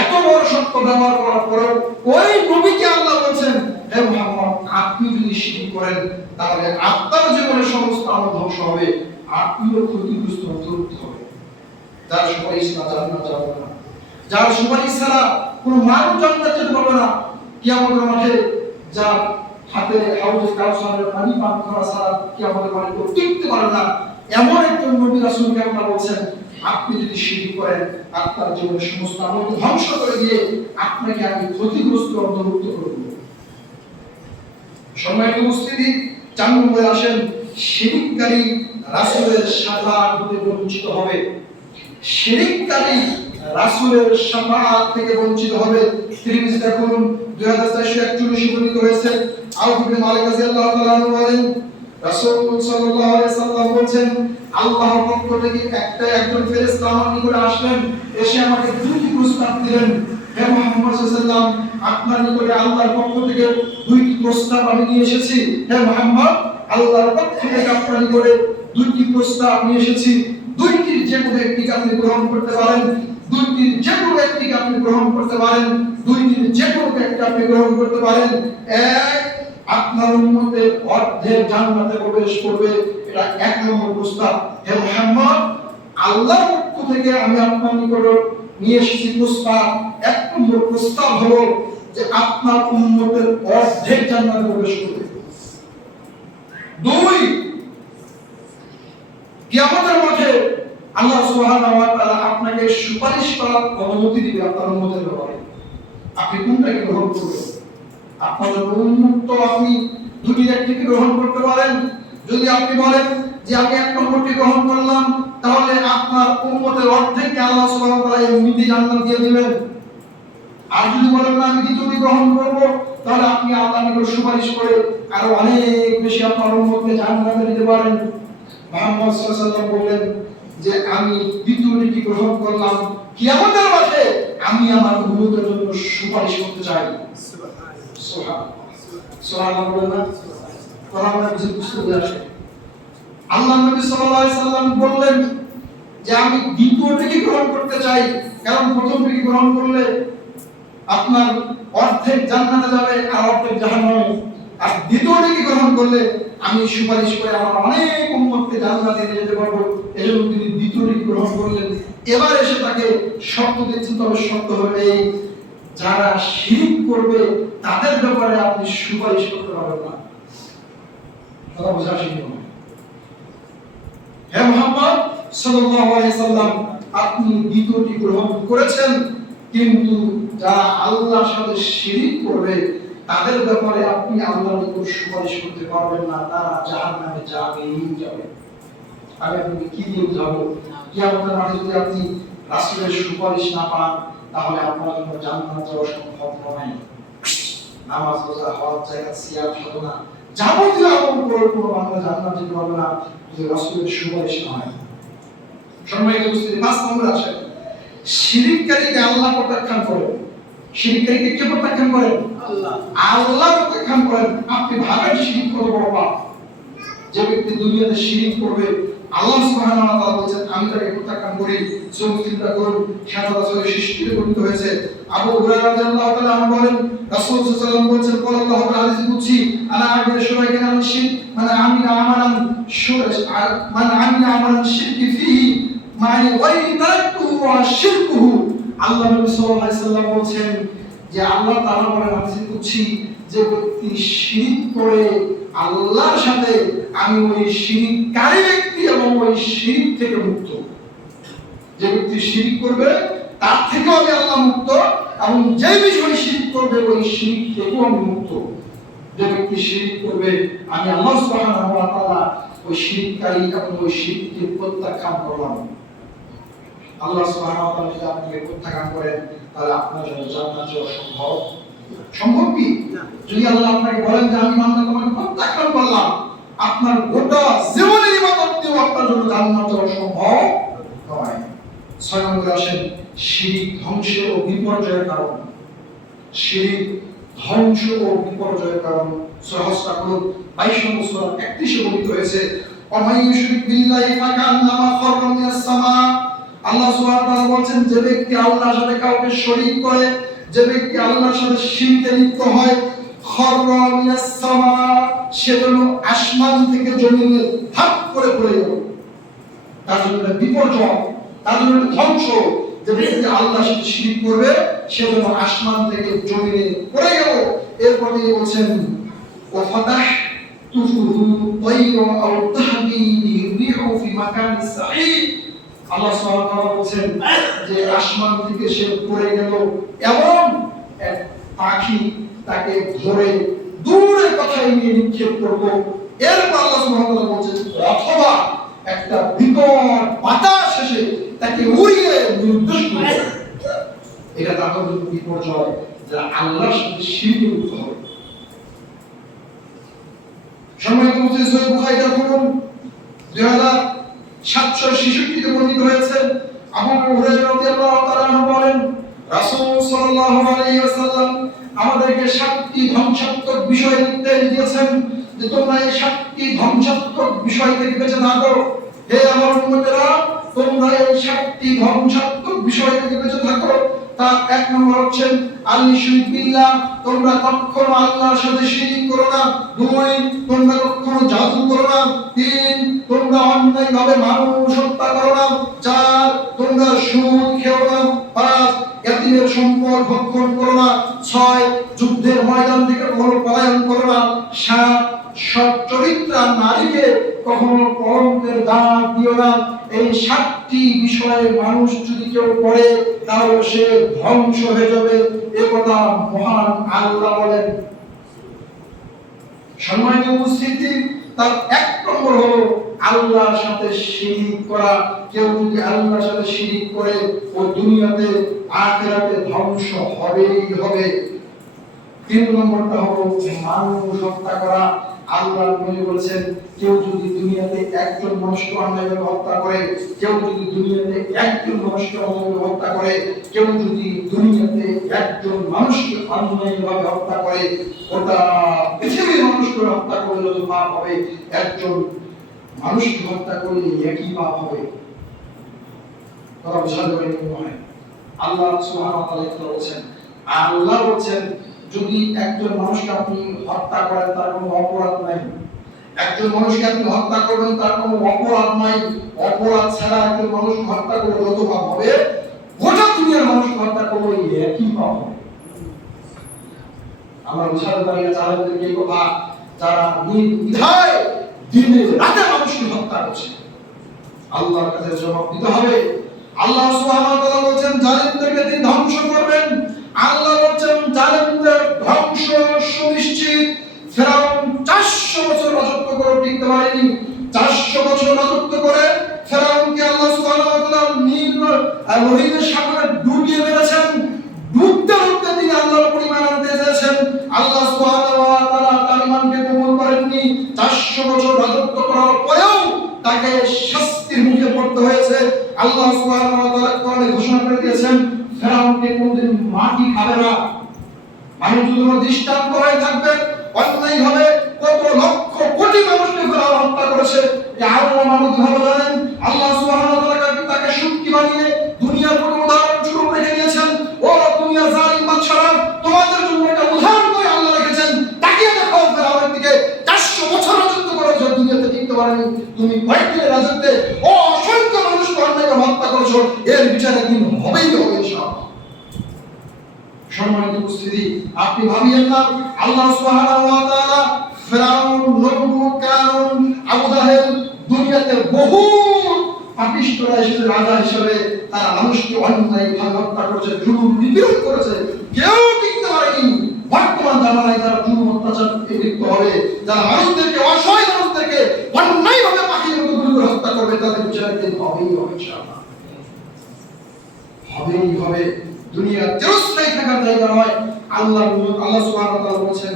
এত বড় শব্দ ব্যবহার করার পরে ওই নবীকে আল্লাহ বলেন, হে মুহাম্মদ, আপনি যদি শিরক করেন তাহলে আপনার জীবনের সমস্ত আমল ধ্বংস হবে, আপনিও ক্ষতিগ্রস্ত অন্তর্ভুক্ত হবে। যার সুপারিশ না জান্নাত যাবে না, যার সুপারিশ ছাড়া কোনো মানুষ জান্নাত যেতে পারবে না। কিয়ামতের মাঠে যার হাতে হাতে হাউজে কাউসারের পানি পান করা ছাড়া কিয়ামতের মাঠে কেউ টিকতে পারে না, এমন একজন নবী রাসূলকে আল্লাহ বলছেন আপনি যদি শিরক করেন আপনার জীবনের সমস্ত আমলকে ধ্বংস করে দিয়ে আপনাকে আমি ক্ষতিগ্রস্ত অন্তর্ভুক্ত করব। সম্মানিত উপস্থিতি, 4 নম্বরে আসেন, শিরককারী রাসূলের শাফাআত হতে বঞ্চিত হবে। শিরককারী রাসূলের শাফাআত থেকে বঞ্চিত হবে। তিরমিজিতে দেখুন 2441 বর্ণিত হয়েছে, আউফ ইবনে মালিক রাদিয়াল্লাহু তাআলা আনহু বলেন রাসূল সাল্লাল্লাহু আলাইহি সাল্লাম বলেন আল্লাহর পক্ষ থেকে একজন ফেরেশতা আমার নিকটে আসলেন, এসে আমাকে দুটি প্রস্তাব দিলেন, হে মুহাম্মদ সাল্লাল্লাহু আলাইহি সাল্লাম আপনার নিকটে আল্লাহর পক্ষ থেকে দুইটি প্রস্তাব আমি নিয়ে এসেছি। হে মুহাম্মদ আল্লাহর পক্ষ থেকে আপনার নিকটে দুইটি প্রস্তাব নিয়ে এসেছি, দুইটির যে কোনো একটি আপনি গ্রহণ করতে পারেন, দুইটির যে কোনো একটি আপনি গ্রহণ করতে পারেন, দুইটির যে কোনো একটি আপনি গ্রহণ করতে পারেন। এক, আপনার উম্মতের অর্ধেক জান্নাতে প্রবেশ করবে, এটা 1 নম্বর প্রস্তাব। হে মুহাম্মদ আল্লাহর পক্ষ থেকে আমি আপনার নিকটে নিয়ে এসেছি প্রস্তাব, 1 নম্বর প্রস্তাব হলো যে আপনার উম্মতের অর্ধেক জান্নাতে প্রবেশ করবে। 2, কিয়ামতের মাঠে আল্লাহ সুবহানাহু ওয়া তাআলা আপনাকে সুপারিশ করার অনুমতি দিবে আপনার উম্মতের ব্যাপারে। আপনি কোনটাকে গ্রহণ করবেন? আপনার উন্মুক্ত, আপনি দুটি একটিকে গ্রহণ করতে পারেন। যদি আপনি বলেন যে আমি 1 নম্বরটি গ্রহণ করলাম, তাহলে আপনার উম্মতের অর্ধেককে আল্লাহ সুবহানাহু ওয়া তাআলা এমনিতেই জান্নাত দিয়ে দিবেন। আর যদি বলেন না আমি দ্বিতীয়টি গ্রহণ করব, তাহলে আপনি আল্লাহর নিকট সুপারিশ করে আরো অনেক বেশি আপনার উম্মতকে জান্নাতে দিতে পারেন। মুহাম্মদ সাল্লাল্লাহু আলাইহি ওয়াসাল্লাম বললেন যে আমি দ্বিতীয়টি গ্রহণ করলাম, কিয়ামতের মাঠে আমি আমার উম্মতের জন্য সুপারিশ করতে চাই। সুবহানাল্লাহ, সুবহানাল্লাহ বলেন না? কোরআনে বুঝতে আসে আল্লাহ নবী সাল্লাল্লাহু আলাইহি ওয়াসাল্লাম বললেন যে আমি দ্বিতীয়টি গ্রহণ করতে চাই, কারণ প্রথমটি গ্রহণ করলে আপনার অর্ধেক জান্নাতে যাবে আর অর্ধেক জাহান্নামে, আর দ্বিতীয়টি গ্রহণ করলে আমি সুপারিশ করে আমার অনেক উম্মতকে জান্নাতে নিয়ে যেতে পারবো। এজন্য তিনি দ্বিতীয়টি গ্রহণ করলেন। এবার এসে তাকে শর্ত দিচ্ছেন, তবে শর্ত হবে এই, যারা শিরক করবে তাদের ব্যাপারে আপনি সুপারিশ করতে পারবেন না। কথা বুঝা আসেনি? হে মুহাম্মদ সাল্লাল্লাহু আলাইহি সাল্লাম আপনি দ্বিতীয়টি গ্রহণ করেছেন, কিন্তু যারা আল্লাহর সাথে শিরক করবে তাদের ব্যাপারে আপনি আল্লাহর নিকট সুপারিশ করতে পারবেন না, তারা জাহান্নামে যাবেই যাবে। আমি আপনাকে কি দিয়ে বুঝাবো? কিয়ামতের মাঠে যদি আপনি রাসূলের সুপারিশ না পান, তাহলে আপনার জন্য জান্নাত যাওয়া সম্ভব নয়। নামাজ, রোজা, হজ, যাকাত, সিয়াম, সাধনা যাবতীয় আমল করে কোনো বান্দা জান্নাত যেতে পারবে না যদি রাসূলের সুপারিশ না হয়। সম্মানিত উপস্থিতি, 5 নম্বরে আসেন, শিরককারীকে আল্লাহ প্রত্যাখ্যান করেন। শিরককারীকে কে প্রত্যাখ্যান করেন? আল্লাহ। আল্লাহ প্রত্যাখ্যান করেন। আপনি ভাবেন শিরক কত বড় পাপ। যে ব্যক্তি দুনিয়াতে শিরক করবে, আল্লাহ সুবহানাহু ওয়া তাআলা বলেন আমি তাকে প্রত্যাখ্যান করি। চিন্তা করুন, খেলাধুলার সৃষ্টিতে বর্ণিত হয়েছে। আবু হুরায়রা রাদিয়াল্লাহু তাআলা আনহু বলেন রাসূল সাল্লাল্লাহু আলাইহি ওয়াসাল্লাম বলেছেন আল্লাহু তাআলা হাদিস কুদসি আনা আবিদ শুরাইকা আন-শিরক মান আমিলা আমালান মান আমিলা আমালান শিরকি ফিহি মানে ওয়াইন তারাকতুহু ওয়া শিরকুহু। আল্লাহ নবী সাল্লাল্লাহু আলাইহি ওয়াসাল্লাম বলেন যে আল্লাহ তাআলা বলেন হাদিস কুদসি, যে ব্যক্তি শিরক করে আল্লাহর সাথে, আমি ওই শিরককারী ব্যক্তি এবং ওই শিরক থেকে মুক্ত। যে ব্যক্তি শিরক করবে তার থেকেও আমি আল্লাহ মুক্ত, এবং যে বিষয় শিরক করবে ওই শিরক থেকেও আমি মুক্ত। যে ব্যক্তি শিরক করবে আমি আল্লাহ সুবহানাহু ওয়া তাআলা ওই শিরককারী এবং ওই শিরককে প্রত্যাখ্যান করলাম। আল্লাহ সুবহানাহু ওয়া তাআলা যদি আপনাকে প্রত্যাখ্যান করেন, তাহলে আপনার জন্য জান্নাত যাওয়া সম্ভব? সম্ভব কি? যদি আল্লাহ আপনাকে বলেন যে আমি বান্দা তোমাকে প্রত্যাখ্যান করলাম, আপনার গোটা জীবনের ইবাদত দিয়েও আপনার জন্য জান্নাত যাওয়া সম্ভব নয়। 6 নম্বরে আসেন, শিরক ধ্বংস ও বিপর্যয়ের কারণ। শিরক ধ্বংস ও বিপর্যয়ের কারণ। সূরা হজ 22 নম্বর সূরা 31 বর্ণিত হয়েছে, ওয়ামান ইউশরিক বিল্লাহি ফাকান্নামা খাররা মিনাস সামা। আল্লাহ সুবহানাহু ওয়া তাআলা বলেন যে ব্যক্তি আল্লাহর সাথে কাউকে শরীক করে, যে ব্যক্তি আল্লাহর সাথে শিরকে লিপ্ত হয়, খাররা মিনাস সামা, সে যেন আসমান থেকে জমিনে ধাপ করে পড়ে গেল। তার জন্য বিপর্যয়, তার জন্য ধ্বংস। যে ব্যক্তি আল্লাহর সাথে শিরক করবে সে যেন আসমান থেকে জমিনে পড়ে গেল। এরপর তিনি বলছেন وفتحته طير أو تهوي به الريح في مكان سعيد আল্লাহ সুবহানাহু ওয়া তাআলা বলেন যে আসমান থেকে সে পড়ে গেল এবং এক পাখি তাকে ধরে দূরে কোথায় নিয়ে নিক্ষেপ করব। এরপর আল্লাহ সুবহানাহু ওয়া তাআলা বলেন অথবা একটা বিকট বাতাস এসে তাকে উড়িয়ে নির্দেশ করবে। এটা তাদের জন্য বিপর্যয় যারা আল্লাহর সাথে শিরক লিপ্ত হবে। সম্মানিত মুসলিম সহিহ বুখারীতে বলুন 2766 তে বর্ণিত হয়েছে আবু হুরায়রা রাদিয়াল্লাহু তাআলা আনহু বলেন রাসূল সাল্লাল্লাহু আলাইহি ওয়াসাল্লাম আমাদেরকে 7টি ধ্বংসাত্মক বিষয় নির্দেশ দিয়েছেন যে তোমরা এই 7টি ধ্বংসাত্মক বিষয় থেকে বেঁচে থাকো। হে আমার উম্মতেরা, তোমরা এই 7টি ধ্বংসাত্মক বিষয় থেকে বেঁচে থাকো। তার এক নম্বর হচ্ছে আল-শিরক বিল্লাহ, তোমরা কখনো আল্লাহর সাথে শিরক করো না। 2 তোমরা কখনো জাদু করো না। 3 তোমরা অন্যায়ভাবে মানুষ হত্যা করো না। 4 তোমরা সুদ খেও না। 5 ইয়াতীমের সম্পদ ভক্ষণ করো না। 6 যুদ্ধের ময়দান থেকে কখনো পলায়ন করো না। 7 সৎ চরিত্রা নারীকে কখনো কলঙ্কের দাগ দিও না। এই 7টি বিষয়ে মানুষ যদি কেউ করে তাহলে সে ধ্বংস হয়ে যাবে, এ কথা মহান আল্লাহ বলেন। সম্মানিত উপস্থিতি, তার এক নম্বর হলো আল্লাহর সাথে শিরক করা। কেউ যদি আল্লাহর সাথে শিরক করে ও দুনিয়াতে আখিরাতে ধ্বংস হবেই হবে। 3 নম্বরটা হলো মানুষ হত্যা করা। আল্লাহ নবী বলেছেন কেউ যদি দুনিয়াতে একজন মানুষকে অন্যায়ভাবে হত্যা করে, কেউ যদি দুনিয়াতে একজন মানুষকে অন্যায়ভাবে হত্যা করে, কেউ যদি দুনিয়াতে একজন মানুষকে অন্যায়ভাবে হত্যা করে, ওটা পৃথিবীর মানুষকে হত্যা করলে যত পাপ হবে একজন মানুষকে হত্যা করলে একই পাপ হবে। তারা বুঝাতে পারেনি মনে হয়। আল্লাহ সুবহানাহু ওয়া তাআলা বলেছেন, আল্লাহ বলেছেন যদি একজন মানুষকে আপনি হত্যা করেন তার কোনো অপরাধ নাই, একজন মানুষকে আপনি হত্যা করবেন তার কোনো অপরাধ নাই, অপরাধ ছাড়া একজন মানুষকে হত্যা করলে যত পাপ হবে গোটা দুনিয়ার মানুষকে হত্যা করলে একই পাপ হবে। আমরা বুঝাতে পারি না যাদেরকে এই কথা, যারা নির্দ্বিধায় দিনে রাতে মানুষকে হত্যা করছে, আল্লাহর কাছে জবাব দিতে হবে। আল্লাহ সুবহানাহু ওয়া তাআলা বলেন জালিমদেরকে তিনি ধ্বংস করবেন। আল্লাহ বলেন জালিমদের ধ্বংস সুনিশ্চিত। ফেরাউন 400 বছর রাজত্ব করে টিকতে পারেনি। 400 বছর রাজত্ব করে ফেরাউনকে আল্লাহ সুবহানাহু ওয়া তাআলা নীল লোহিতের সাগরে ডুবিয়ে মেরেছেন। ডুবতে ডুবতে তিনি আল্লাহর পরিমাণ আনতে চেয়েছেন, আল্লাহ সুবহানাহু ওয়া তাআলা তার ঈমানকে কবুল করেননি। 400 বছর রাজত্ব করার পরেও তাকে শাস্তির মুখে পড়তে হয়েছে। আল্লাহ সুবহানাহু ওয়া তাআলা কোরআনে ঘোষণা করে দিয়েছেন ফেরাউনকে কোনদিন মাটি খাবে না। মানুষ যদি দৃষ্টান্ত হয়ে থাকবে অন্যায়ভাবে কত লক্ষ কোটি মানুষকে ফেরাউন হত্যা করেছে। যে আল্লাহ মানুষ ভালো জানেন। আল্লাহ সুবহানাহু ওয়া তাআলা তাকে শক্তি বানিয়ে দুনিয়ার কোনো উদাহরণ স্বরূপ রেখে দিয়েছেন। ও দুনিয়া জালিম বাদশারা, তোমাদের জন্য একটা উদাহরণ করে আল্লাহ রেখেছেন। তাকিয়ে দেখো ফেরাউনের দিকে। 400 বছর রাজত্ব করেছো, দুনিয়াতে টিকতে পারেনি। তুমি কয়েকদিনের রাজত্বে অসংখ্য মানুষকে অন্যায়ভাবে হত্যা করেছো, এর বিচার একদিন হবেই হবে ইনশাআল্লাহ। সম্মানিত উপস্থিতি, আপনি ভাবিয়েন না আল্লাহ সুবহানাহু ওয়া তাআলা ফেরাউন, নমরুদ, কারুন, আবু জাহেল দুনিয়াতে বহু পাপিষ্ঠরা এসেছে রাজা হিসেবে, তারা মানুষকে অন্যায়ভাবে হত্যা করেছে, জুলুম নিপীড়ন করেছে, কেউ টিকতে পারেনি। বর্তমান জামানায় যারা জুলুম অত্যাচারে লিপ্ত হবে, যারা মানুষদেরকে, অসহায় মানুষদেরকে অন্যায়ভাবে পাখির মতো গুলি করে হত্যা করবে, তাদের বিচার একদিন হবেই হবে ইনশাআল্লাহ, হবেই হবে। দুনিয়া চিরস্থায়ী থাকার জায়গা নয়। আল্লাহ সুবহানাহু ওয়া তাআলা বলেছেন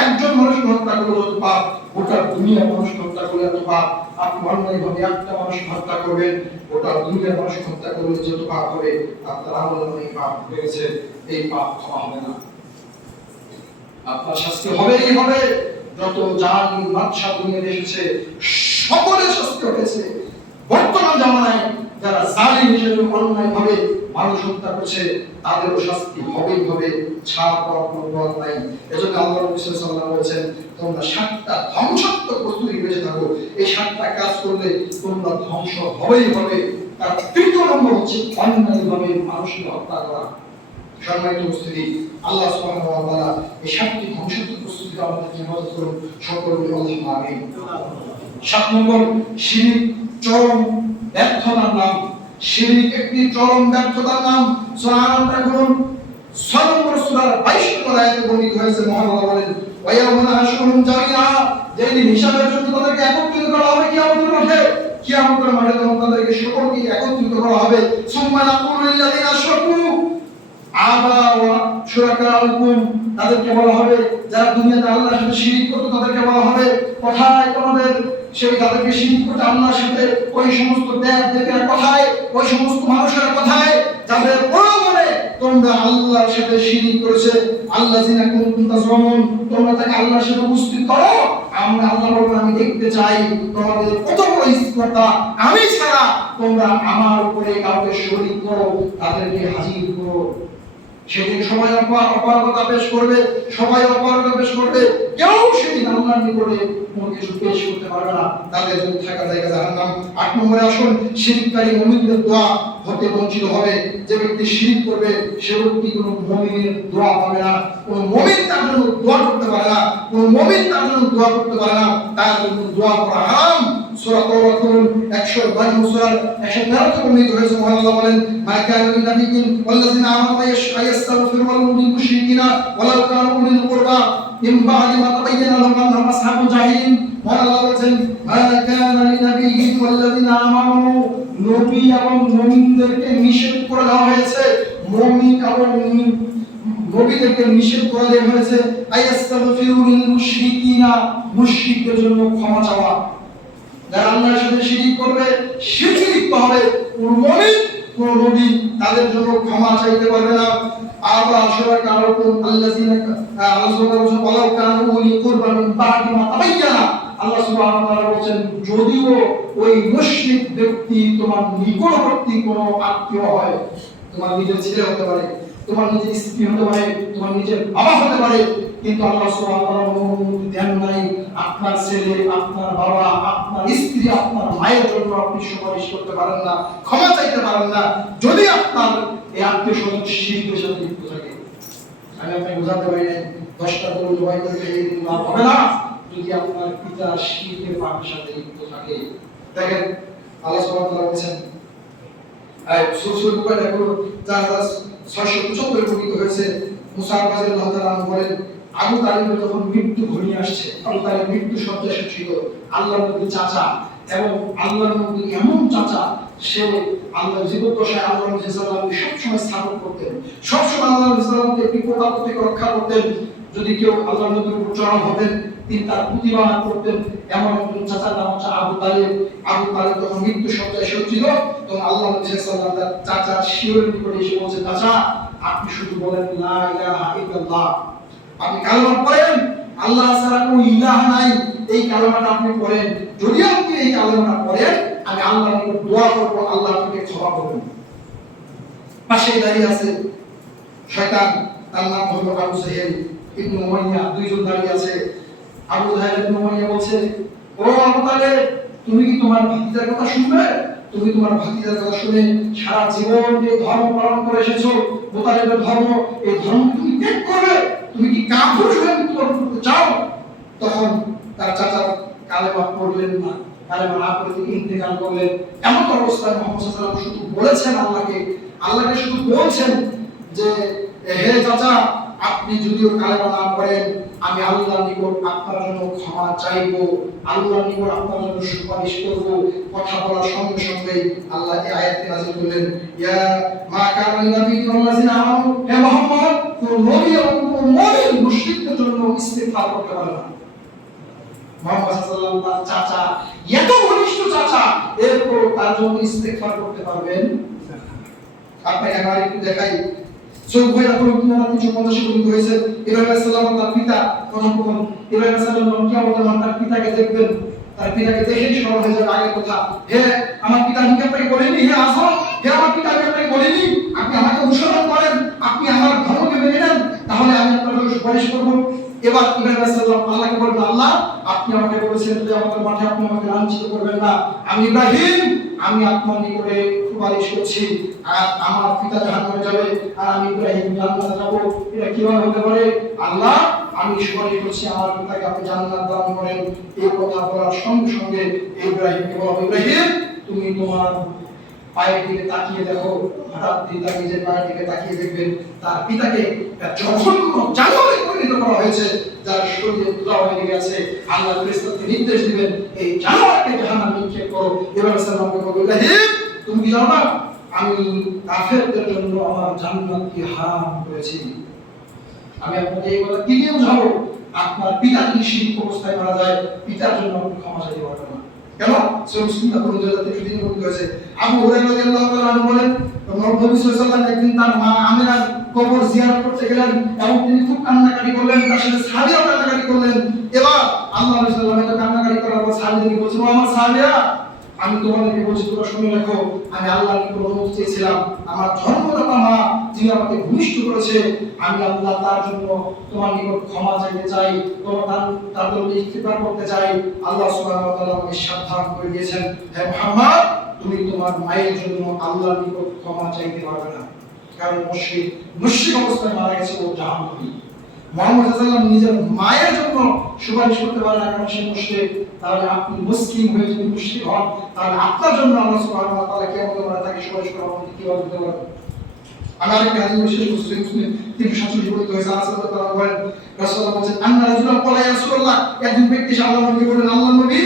একজন মানুষকে হত্যা করলে যত পাপ, গোটা দুনিয়ার মানুষকে হত্যা করলে এত পাপ। আপনি অন্যায়ভাবে একটা মানুষকে হত্যা করবেন, গোটা দুনিয়ার মানুষকে হত্যা করলে যত পাপ হবে, আপনার আমল এই পাপ হয়েছে, এই পাপ ক্ষমা হবে না, আপনার শাস্তি হবেই হবে। যত জালিম বাদশা দুনিয়াতে এসেছে সকলের শাস্তি হয়েছে। বর্তমান জামানায় যারা জালিম হিসেবে অন্যায়ভাবে মানুষ হত্যা করছে তাদেরও শাস্তি হবেই হবে, ছাড় পাওয়ার কোনো পথ নাই। এজন্য আল্লাহ রাসূল সাল্লাল্লাহু আলাইহি ওয়াসাল্লাম বলেছেন তোমরা 7টা ধ্বংসাত্মক বস্তু থেকে বেঁচে থাকো। এই 7টা কাজ করলে তোমরা ধ্বংস হবেই হবে। তার তৃতীয় নম্বর হচ্ছে অন্যায়ভাবে মানুষকে হত্যা করা। সম্মানিত উপস্থিতি, আল্লাহ সুবহানাহু ওয়া তাআলা এই সাতটি ধ্বংসাত্মক প্রস্তুতি আমাদেরকে হেফাজত করুন, সকল আল্লাহুম্মা আমিন। 7 নম্বর, শিরক চরম ব্যর্থতার নাম। শিরক একটি চরম ব্যর্থতার নাম। সূরা আন-নামটা করুন 6 নম্বর সূরার 22 নম্বর আয়াতে বর্ণিত হয়েছে। মহান আল্লাহ বলেন, ওয়া ইয়াউমা নাহশুরুহুম জামিআ, যেদিন হিসাবের জন্য তাদেরকে একত্রিত করা হবে কিয়ামতের মাঠে। কিয়ামতের মাঠে তখন তাদেরকে সকলকে একত্রিত করা হবে। সুম্মা নাকুলু লিল্লাযিনা আশরাকু আবা ওয়া শুরাকাউকুম, তাদেরকে বলা হবে যারা দুনিয়াতে আল্লাহর সাথে শিরক করত তাদেরকে বলা হবে, কোথায় তোমাদের সেই তাদেরকে শিরক করতে আল্লাহর সাথে ওই সমস্ত দেব-দেবীরা কোথায়, ওই সমস্ত মানুষেরা কোথায় যাদের প্রমাণে তোমরা আল্লাহর সাথে শিরক করেছে। আল্লাযিনা কুনতুম তাজুমুন, তোমরা তাকে আল্লাহর সাথে উপস্থিত করো। আমরা আল্লাহ বলেন, আমি দেখতে চাই তোমাদের কত বড় স্পর্ধা, আমি ছাড়া তোমরা আমার উপরে কাউকে শরীক করো, তাদেরকে হাজির করো। সেদিন সবাই অপারগতা পেশ করবে, সবাই অপারগতা পেশ করবে, কেউ সেদিন আল্লাহর নিকটে কোনো কিছু পেশ করতে পারবে না, তাদের জন্য থাকা জায়গা জাহান্নাম। 8 নম্বরে আসুন, শিরককারী মুমিনদের দোয়া হতে বঞ্চিত হবে। যে ব্যক্তি শিরক করবে সে ব্যক্তি কোনো মুমিনের দোয়া পাবে না, কোনো মুমিন তার জন্য দোয়া করতে পারে না, কোনো মুমিন তার জন্য দোয়া করতে পারে না, তার জন্য দোয়া করা হারাম। সূরা তাওবা করুন 152 সূরার 113 তে বর্ণিত হয়েছে। মহান আল্লাহ বলেন, মা কানা লিনাবিয়্যিন ওয়াল্লাযিনা আমানু ইয়াস্তাগফিরু লিল মুশরিকিনা ওয়ালাউ কানু উলিল কুরবা মিন বা'দি মা তাবায়্যানা লাহুম আন্নাহুম আসহাবুল জাহিম। মহান আল্লাহ বলেন, মা কানা লিনাবিয়্যিন ওয়াল্লাযিনা আমানু, নবী এবং মুমিনদেরকে নিষেধ করে দেওয়া হয়েছে, মুমিন এবং নবীদেরকে নিষেধ করে দেওয়া হয়েছে আয়াস্তাগফিরু লিল মুশরিকিনা, মুশরিকদের জন্য ক্ষমা চাওয়া। যারা আল্লাহর সাথে শিরক করবে, শিরকে লিপ্ত হবে, কোন মুমিন কোন নবী তাদের জন্য ক্ষমা চাইতে পারবে না। আবা শুরাকাউকুম আল্লাযিনা আল্লাহ সুবহানাহু ওয়া তাআলা ওয়ালাউ কানু উলি কুরবা মিন বা'দি মা তাবায়্যানা, আল্লাহ সুবহানাহু ওয়া তাআলা বলেন, যদিও ওই মুশরিক ব্যক্তি তোমার নিকটবর্তী কোনো আত্মীয় হয়, তোমার নিজের ছেলে হতে পারে, তোমার নিজের স্ত্রী হতে পারে, তোমার নিজের বাবা হতে পারে, কিন্তু আল্লাহ সুবহানাহু ওয়া তাআলার অনুমতি দেন নাই আপনার ছেলে, আপনার বাবা, আপনার স্ত্রী, আপনার মায়ের জন্য আপনি সুপারিশ করতে পারেন না, ক্ষমা চাইতে পারেন না, যদি আপনার এই আত্মীয়-স্বজন শিরকের সাথে লিপ্ত থাকে। আমি আপনাকে বোঝাতে পারি না, 10টা গরু জবাই করতে লাভ হবে না যদি আপনার পিতা শিরকের পাপের সাথে লিপ্ত থাকে। দেখেন আল্লাহ সুবহানাহু ওয়া তাআলা বলেন, সূরা বুখারী 4675 বর্ণিত হয়েছে। মুসা রাদিয়াল্লাহু তাআলা বলেন, আবু তালিবের যখন মৃত্যু ঘনিয়ে আসছে, আবু তালিব মৃত্যু শয্যায় ছিল, আল্লাহর নবী চাচা, এবং আল্লাহর নবী এমন চাচা, সে আল্লাহ জীবদ্দশায় আল্লাহ নবী সাল্লাল্লাহু আলাইহি ওয়াসাল্লাম সবসময় স্থাপন করতেন, সবসময় আল্লাহ নবী সাল্লাল্লাহু আলাইহি বিপদ থেকে রক্ষা করতেন। যদি কেউ আল্লাহ নবীর উপর চড়াও হতেন, তিনি তার প্রতিবাদ করতেন। এমন একজন চাচার নাম হচ্ছে আবু তালিব। আবু তালিব যখন মৃত্যু শয্যায় ছিল, তখন আল্লাহ নবী সাল্লাল্লাহু আলাইহি ওয়াসাল্লাম তার চাচার শিরের নিকটে এসে বলছেন, চাচা আপনি শুধু বলেন লা ইলাহা ইল্লাল্লাহ, আপনি কালেমা পড়েন, আল্লাহ ছাড়া কোনো ইলাহ নাই, এই কালেমাটা আপনি পড়েন। যদি আপনি এই কালেমাটা পড়েন, আমি আল্লাহর নিকট দোয়া করব, আল্লাহ আপনাকে ক্ষমা করবেন। পাশে দাঁড়িয়ে আছে শয়তান, তার নাম হলো আবু জাহেল ইবনে উমাইয়া, দুইজন দাঁড়িয়ে আছে। আবু জাহেল ইবনে উমাইয়া বলছে, ও আবু তালেব, তুমি কি তোমার ভাতিজার কথা শুনবে? তুমি তোমার ভাতিজার কথা শুনে সারা জীবন যে ধর্ম পালন করে এসেছো, মুতালিবের ধর্ম, এই ধর্ম তুমি ত্যাগ করবে? তুমি কি কাফির হয়ে মৃত্যুবরণ করতে চাও? তখন তার চাচা কালেমা পড়লেন না, কালেমা না পড়ে তিনি ইন্তেকাল করলেন। এমন অবস্থায় মুহাম্মদ সাল্লাল্লাহু আলাইহি ওয়াসাল্লাম শুধু বলেছেন আল্লাহকে শুধু বলছেন যে, হে চাচা, আপনি যদিও কালেমা না পড়েন, আমি আল্লাহর নিকট আপনার জন্য ক্ষমা চাইবো, আল্লাহর নিকট আপনার জন্য সুপারিশ করব। কথা বলার সঙ্গে সঙ্গে আল্লাহ এই আয়াতটি নাযিল করলেন, ইয়া মা কানা লিনাবিয়্যিন ওয়াল্লাযিনা আমানু, হে মুহাম্মদ, কোন নবী এবং কোন মুমিন মুশরিকদের জন্য ইস্তিগফার করতে পারে না। মুহাম্মদ সাল্লাল্লাহু আলাইহি ওয়াসাল্লাম তার চাচা, এত ঘনিষ্ঠ চাচা, এরপর তার জন্য ইস্তিগফার করতে পারবেন? আপনাকে আমার একটু দেখাই। সূরা বুখারী 350 বর্ণিত হয়েছে, ইব্রাহিম আলাইহিস সালাম তার পিতা, প্রথম ইব্রাহিম আলাইহিস সালাম কিয়ামতের মাঠে তার পিতাকে দেখবেন, তার পিতাকে দেখেই স্মরণ হয়ে যাবে আগের কথা। হে আমার পিতা, আমি কি আপনাকে বলিনি, হে আজম, হে আমার পিতা, আমি আপনাকে বলিনি আপনি আমাকে অনুসরণ করেন, আপনি আমার ধর্মকে মেনে নেন, তাহলে আমি আপনার জন্য সুপারিশ করব। এবার ইব্রাহিম আলাইহিস সালাম আল্লাহকে বললেন, আল্লাহ, আপনি আমাকে বলেছেন যে আমাদের মাঠে আপনি আমাকে লাঞ্ছিত করবেন না। আমি ইব্রাহিম আমি আপনার নিকটে সুপারিশ করছি আর আমার পিতা জাহান্নামে যাবে আর আমি ইব্রাহিম জান্নাতে যাব, এটা কিভাবে হতে পারে? আল্লাহ, আমি সুপারিশ করছি আমার পিতাকে আপনি জান্নাত দান করেন। এই কথা বলার সঙ্গে সঙ্গে ইব্রাহিমকে বলা, ইব্রাহিম তুমি তোমার পায়ের দিকে তাকিয়ে দেখো। হঠাৎ পিতা নিজের পায়ের দিকে তাকিয়ে দেখবেন তার পিতাকে জঘন্য জানোয়ারে পরিণত করা হয়েছে, যার শরীরে ধুলা হয়ে গেছে। আল্লাহ ফেরেশতাকে নির্দেশ দিবেন এই জানোয়ারকে জাহান্নামে নিক্ষেপ করো। ইব্রাহিম সাল্লামকে বলল, ইব্রাহিম তুমি কি জানো না আমি কাফেরদের জন্য আমার জান্নাতকে হারাম করেছি। আমি আপনাকে এই কথা কি দিয়ে বুঝাবো? আপনার পিতা যদি শিরিক অবস্থায় মারা যায়, পিতার জন্য আপনি ক্ষমা চাইতে পারবেন না। কেন? সে মুসলিমরা কোন জায়গাতে যদি বলতে হয়েছে। আবু হুরায়রা রাদিয়াল্লাহু তাআলা আনহু বলেন, নবী সাল্লাল্লাহু আলাইহি ওয়াসাল্লাম একদিন তার মা আমিরার কবর জিয়ারত করতে গেলেন এবং তিনি খুব কান্নাকাটি করলেন, তার সাথে সাহাবীরাও কান্নাকাটি করলেন। এবার আল্লাহ রাসূল সাল্লাল্লাহু আলাইহি ওয়াসাল্লাম কান্নাকাটি করার পর সাহাবীদেরকে বলছেন, আমার সাহাবীরা আমি তোমাদেরকে বলছি তোমরা শুনে রাখো, আমি আল্লাহর নিকট অনুমতি চেয়েছিলাম আমার জন্মদাতা মা যিনি আমাকে ভূমিষ্ঠ করেছে, আমি আল্লাহ তার জন্য তোমার নিকট ক্ষমা চাইতে চাই, তোমার তার জন্য ইস্তিগফার করতে চাই। আল্লাহ সুবহানাহু ওয়া তাআলা আমাকে সাবধান করে দিয়েছেন, হে মুহাম্মদ তুমি তোমার মায়ের জন্য আল্লাহর নিকট ক্ষমা চাইতে পারবে না, কারণ মুশরিক অবস্থায় মারা গেছে, ও জাহান্নামী। মুহাম্মদ সাল্লাল্লাহু আলাইহি ওয়াসাল্লাম নিজের মায়ের জন্য সুপারিশ করতে পারে না, কারণ সে মুশরিক। তাহলে আপনি মুসলিম হয়ে যদি মুশরিক হন, তাহলে আপনার জন্য আল্লাহ সুবহানাহু ওয়া তাআলা কিয়ামতের মাঠে তাকে সুপারিশ করার অনুমতি কিভাবে দিতে পারবেন? আমি আরেকটা হাদিস বিশেষ মুসলিম 347 বলতে হয়েছে, আনাস রাদিয়াল্লাহু তাআলা বলেন, রাসূলুল্লাহ বলেছেন, আন্না রাজুলান ক্বালা ইয়া রাসূলুল্লাহ, একজন ব্যক্তি আল্লাহর নবীকে বললেন, আল্লাহর নবী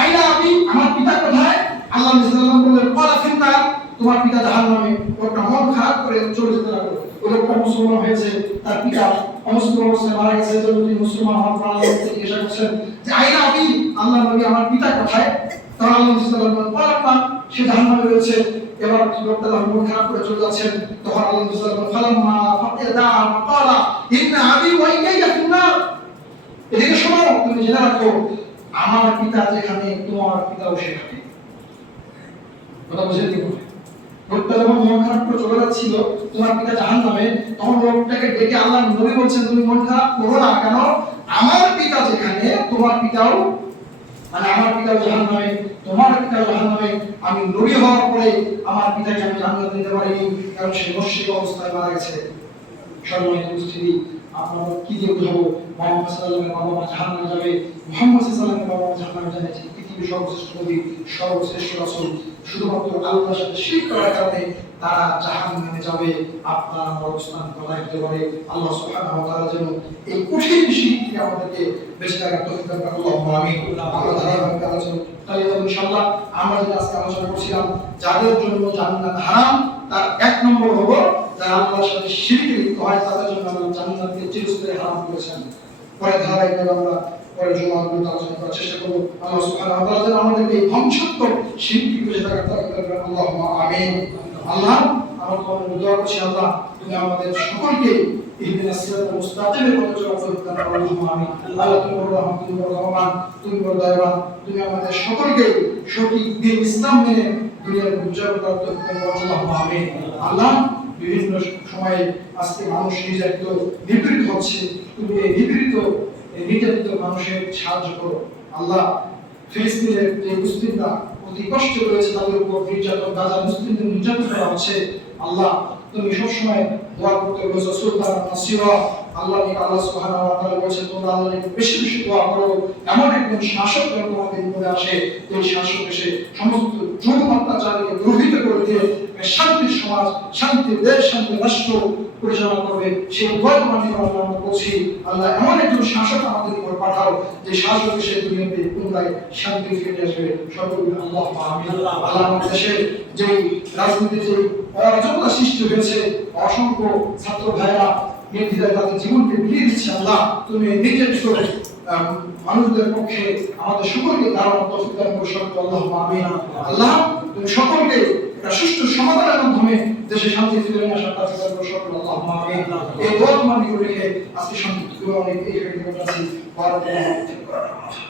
আইনা আবি, আমার পিতা কোথায়? আল্লাহ নবী সাল্লাল্লাহু আলাইহি ওয়াসাল্লাম বললেন, ক্বালা ফিন্নার, তোমার পিতা জাহান্নামে। ওটা মন খারাপ করে চলে যেতে লাগলো। ওই লোকটা মুসলমান হয়েছে, তার পিতা অমুসলিম অবস্থায় মারা গেছে, তো তিনি মুসলমান হওয়ার পর আল্লাহর নবীকে জিজ্ঞাসা করছেন যে আইনা আবি, আল্লাহর নবী আমার পিতা কোথায়? তখন আল্লাহ নবী সাল্লাল্লাহু আলাইহি ওয়াসাল্লাম বললেন, সে জাহান্নামে রয়েছে। এবার লোকটা যখন মন খারাপ করে চলে যাচ্ছেন, তখন আল্লাহ নবী সাল্লাল্লাহু আলাইহি ওয়াসাল্লাম ফালাম্মা ফাকিদা ক্বালা ইন্না আবি ওয়া ইয়াইয়া ফিন্নার, এদিকে শোনো, তুমি জেনে রাখো আমার পিতা যেখানে তোমার পিতাও সেখানে। কথা বুঝে দিও। লোকটা যখন মন খারাপ করে চলে যাচ্ছিল, তোমার পিতা জাহান্নামে, তখন লোকটাকে ডেকে আল্লাহর নবী বলছেন, তুমি মন খারাপ করো না, কেন আমার পিতা যেখানে তোমার পিতাও, মানে আমার পিতাও জাহান্নামে, তোমার পিতাও জাহান্নামে। আমি নবী হওয়ার পরে আমার পিতাকে আমি জান্নাত দিতে পারিনি, কারণ সে মুশরিক অবস্থায় মারা গেছে। সম্মানিত উপস্থিতি, আপনারা কি দিয়ে বুঝাবো মুহাম্মদ সাল্লাল্লাহু আলাইহি ওয়াসাল্লামের বাবা মা জাহান্নামে যাবে? মুহাম্মদ সাল্লাল্লাহু আলাইহি ওয়াসাল্লামের বাবা মা জাহান্নামে যাবে, পৃথিবীর সর্বশ্রেষ্ঠ নবী, সর্বশ্রেষ্ঠ রাসূল, শুধুমাত্র আল্লাহর সাথে শিরক করার কারণে তারা জাহান্নামে যাবে। আপনার অবস্থান কোথায় হতে পারে? আল্লাহ সুবহানাহু ওয়া তাআলা যেন এই কঠিন শিরক থেকে আমাদেরকে বেঁচে থাকার তৌফিক দান করেন। আল্লাহুম্মা আমিন। আমরা ধারাবাহিক আলোচনা চালিয়ে যাব ইনশাআল্লাহ। আমরা যেটা আজকে আলোচনা করছিলাম, যাদের জন্য জান্নাত হারাম, তার এক নম্বর হলো যারা আল্লাহর সাথে শিরকে লিপ্ত হয়, তাদের জন্য আল্লাহ জান্নাতকে চিরস্থায়ী হারাম করেছেন। পরে ধারাবাহিকভাবে আমরা পরে জুমাগুলো আলোচনা করার চেষ্টা করব। আল্লাহ সুবহানাহু ওয়া তাআলা যেন আমাদেরকে এই ধ্বংসাত্মক শিরক থেকে বেঁচে থাকার তৌফিক দান করেন। আল্লাহুম্মা আমিন। আল্লাহ, আমরা তোমাকে দোয়া করছি, আল্লাহ তুমি আমাদের সকলকে ইহদিনাস সিরাতাল মুস্তাকিমের পথে চলার তৌফিক দান করো। আল্লাহুম্মা আমিন। আল্লাহ তুমি বড় রহমান, তুমি বড় রহমান, তুমি বড় দয়াবান, তুমি আমাদের সকলকে সঠিক দ্বীন ইসলাম মেনে দুনিয়ার বিজয় করার তৌফিক দান করো। আল্লাহুম্মা আমিন। আল্লাহ, বিভিন্ন সময়ে আজকে মানুষ নির্যাতিত নিপীড়িত হচ্ছে, তুমি এই নির্যাতিত মানুষের সাহায্য করো। আল্লাহ, ফিলিস্তিনের যে মুসলিমরা অতি কষ্ট রয়েছে, তাদের উপর নির্যাতন, গাজা মুসলিমদের নির্যাতন করা হচ্ছে, আল্লাহ তুমি সবসময় দোয়া করতে বলেছো সুলতান নাসিরা। আল্লাহ সুবহানাহু ওয়া তাআলা বলেছেন, তোমরা আল্লাহকে বেশি বেশি দোয়া করো, এমন একজন শাসক যেন তোমাদের উপরে আসে, এই শাসক এসে সমস্ত জুলুম অত্যাচারকে দূরীভূত করে দিয়ে শান্তির সমাজ, শান্তির দেশ, শান্তির রাষ্ট্র পরিচালনা করবে। সেই দোয়া তোমার নিকট আমরা করছি। আল্লাহ, এমন একজন শাসক আমাদের উপর পাঠাও যে শাসক এসে দুনিয়াতে পুনরায় শান্তি ফিরে আসবে। সকলে আল্লাহুম্মা আমিন। আল্লাহ, আমাদের দেশে যে রাজনীতির যে অরাজকতা সৃষ্টি হয়েছে, অসংখ্য ছাত্র ভাইরা নির্দ্বিধায় তাদের জীবনকে বিলিয়ে দিচ্ছে, আল্লাহ তুমি নিজের মানুষদের পক্ষে আমাদের সকলকে দাঁড়ানোর তৌফিক দান করো। সকলে আল্লাহুম্মা আমিন। আল্লাহ, তুমি সকলকে একটা সুষ্ঠু সমাধানের মাধ্যমে দেশে শান্তি ফিরে আসার তৌফিক দান করো। সকলে আল্লাহুম্মা আমিন। এই দোয়া তোমার নিকট রেখে আজকে সংক্ষিপ্ত করে অনেক এই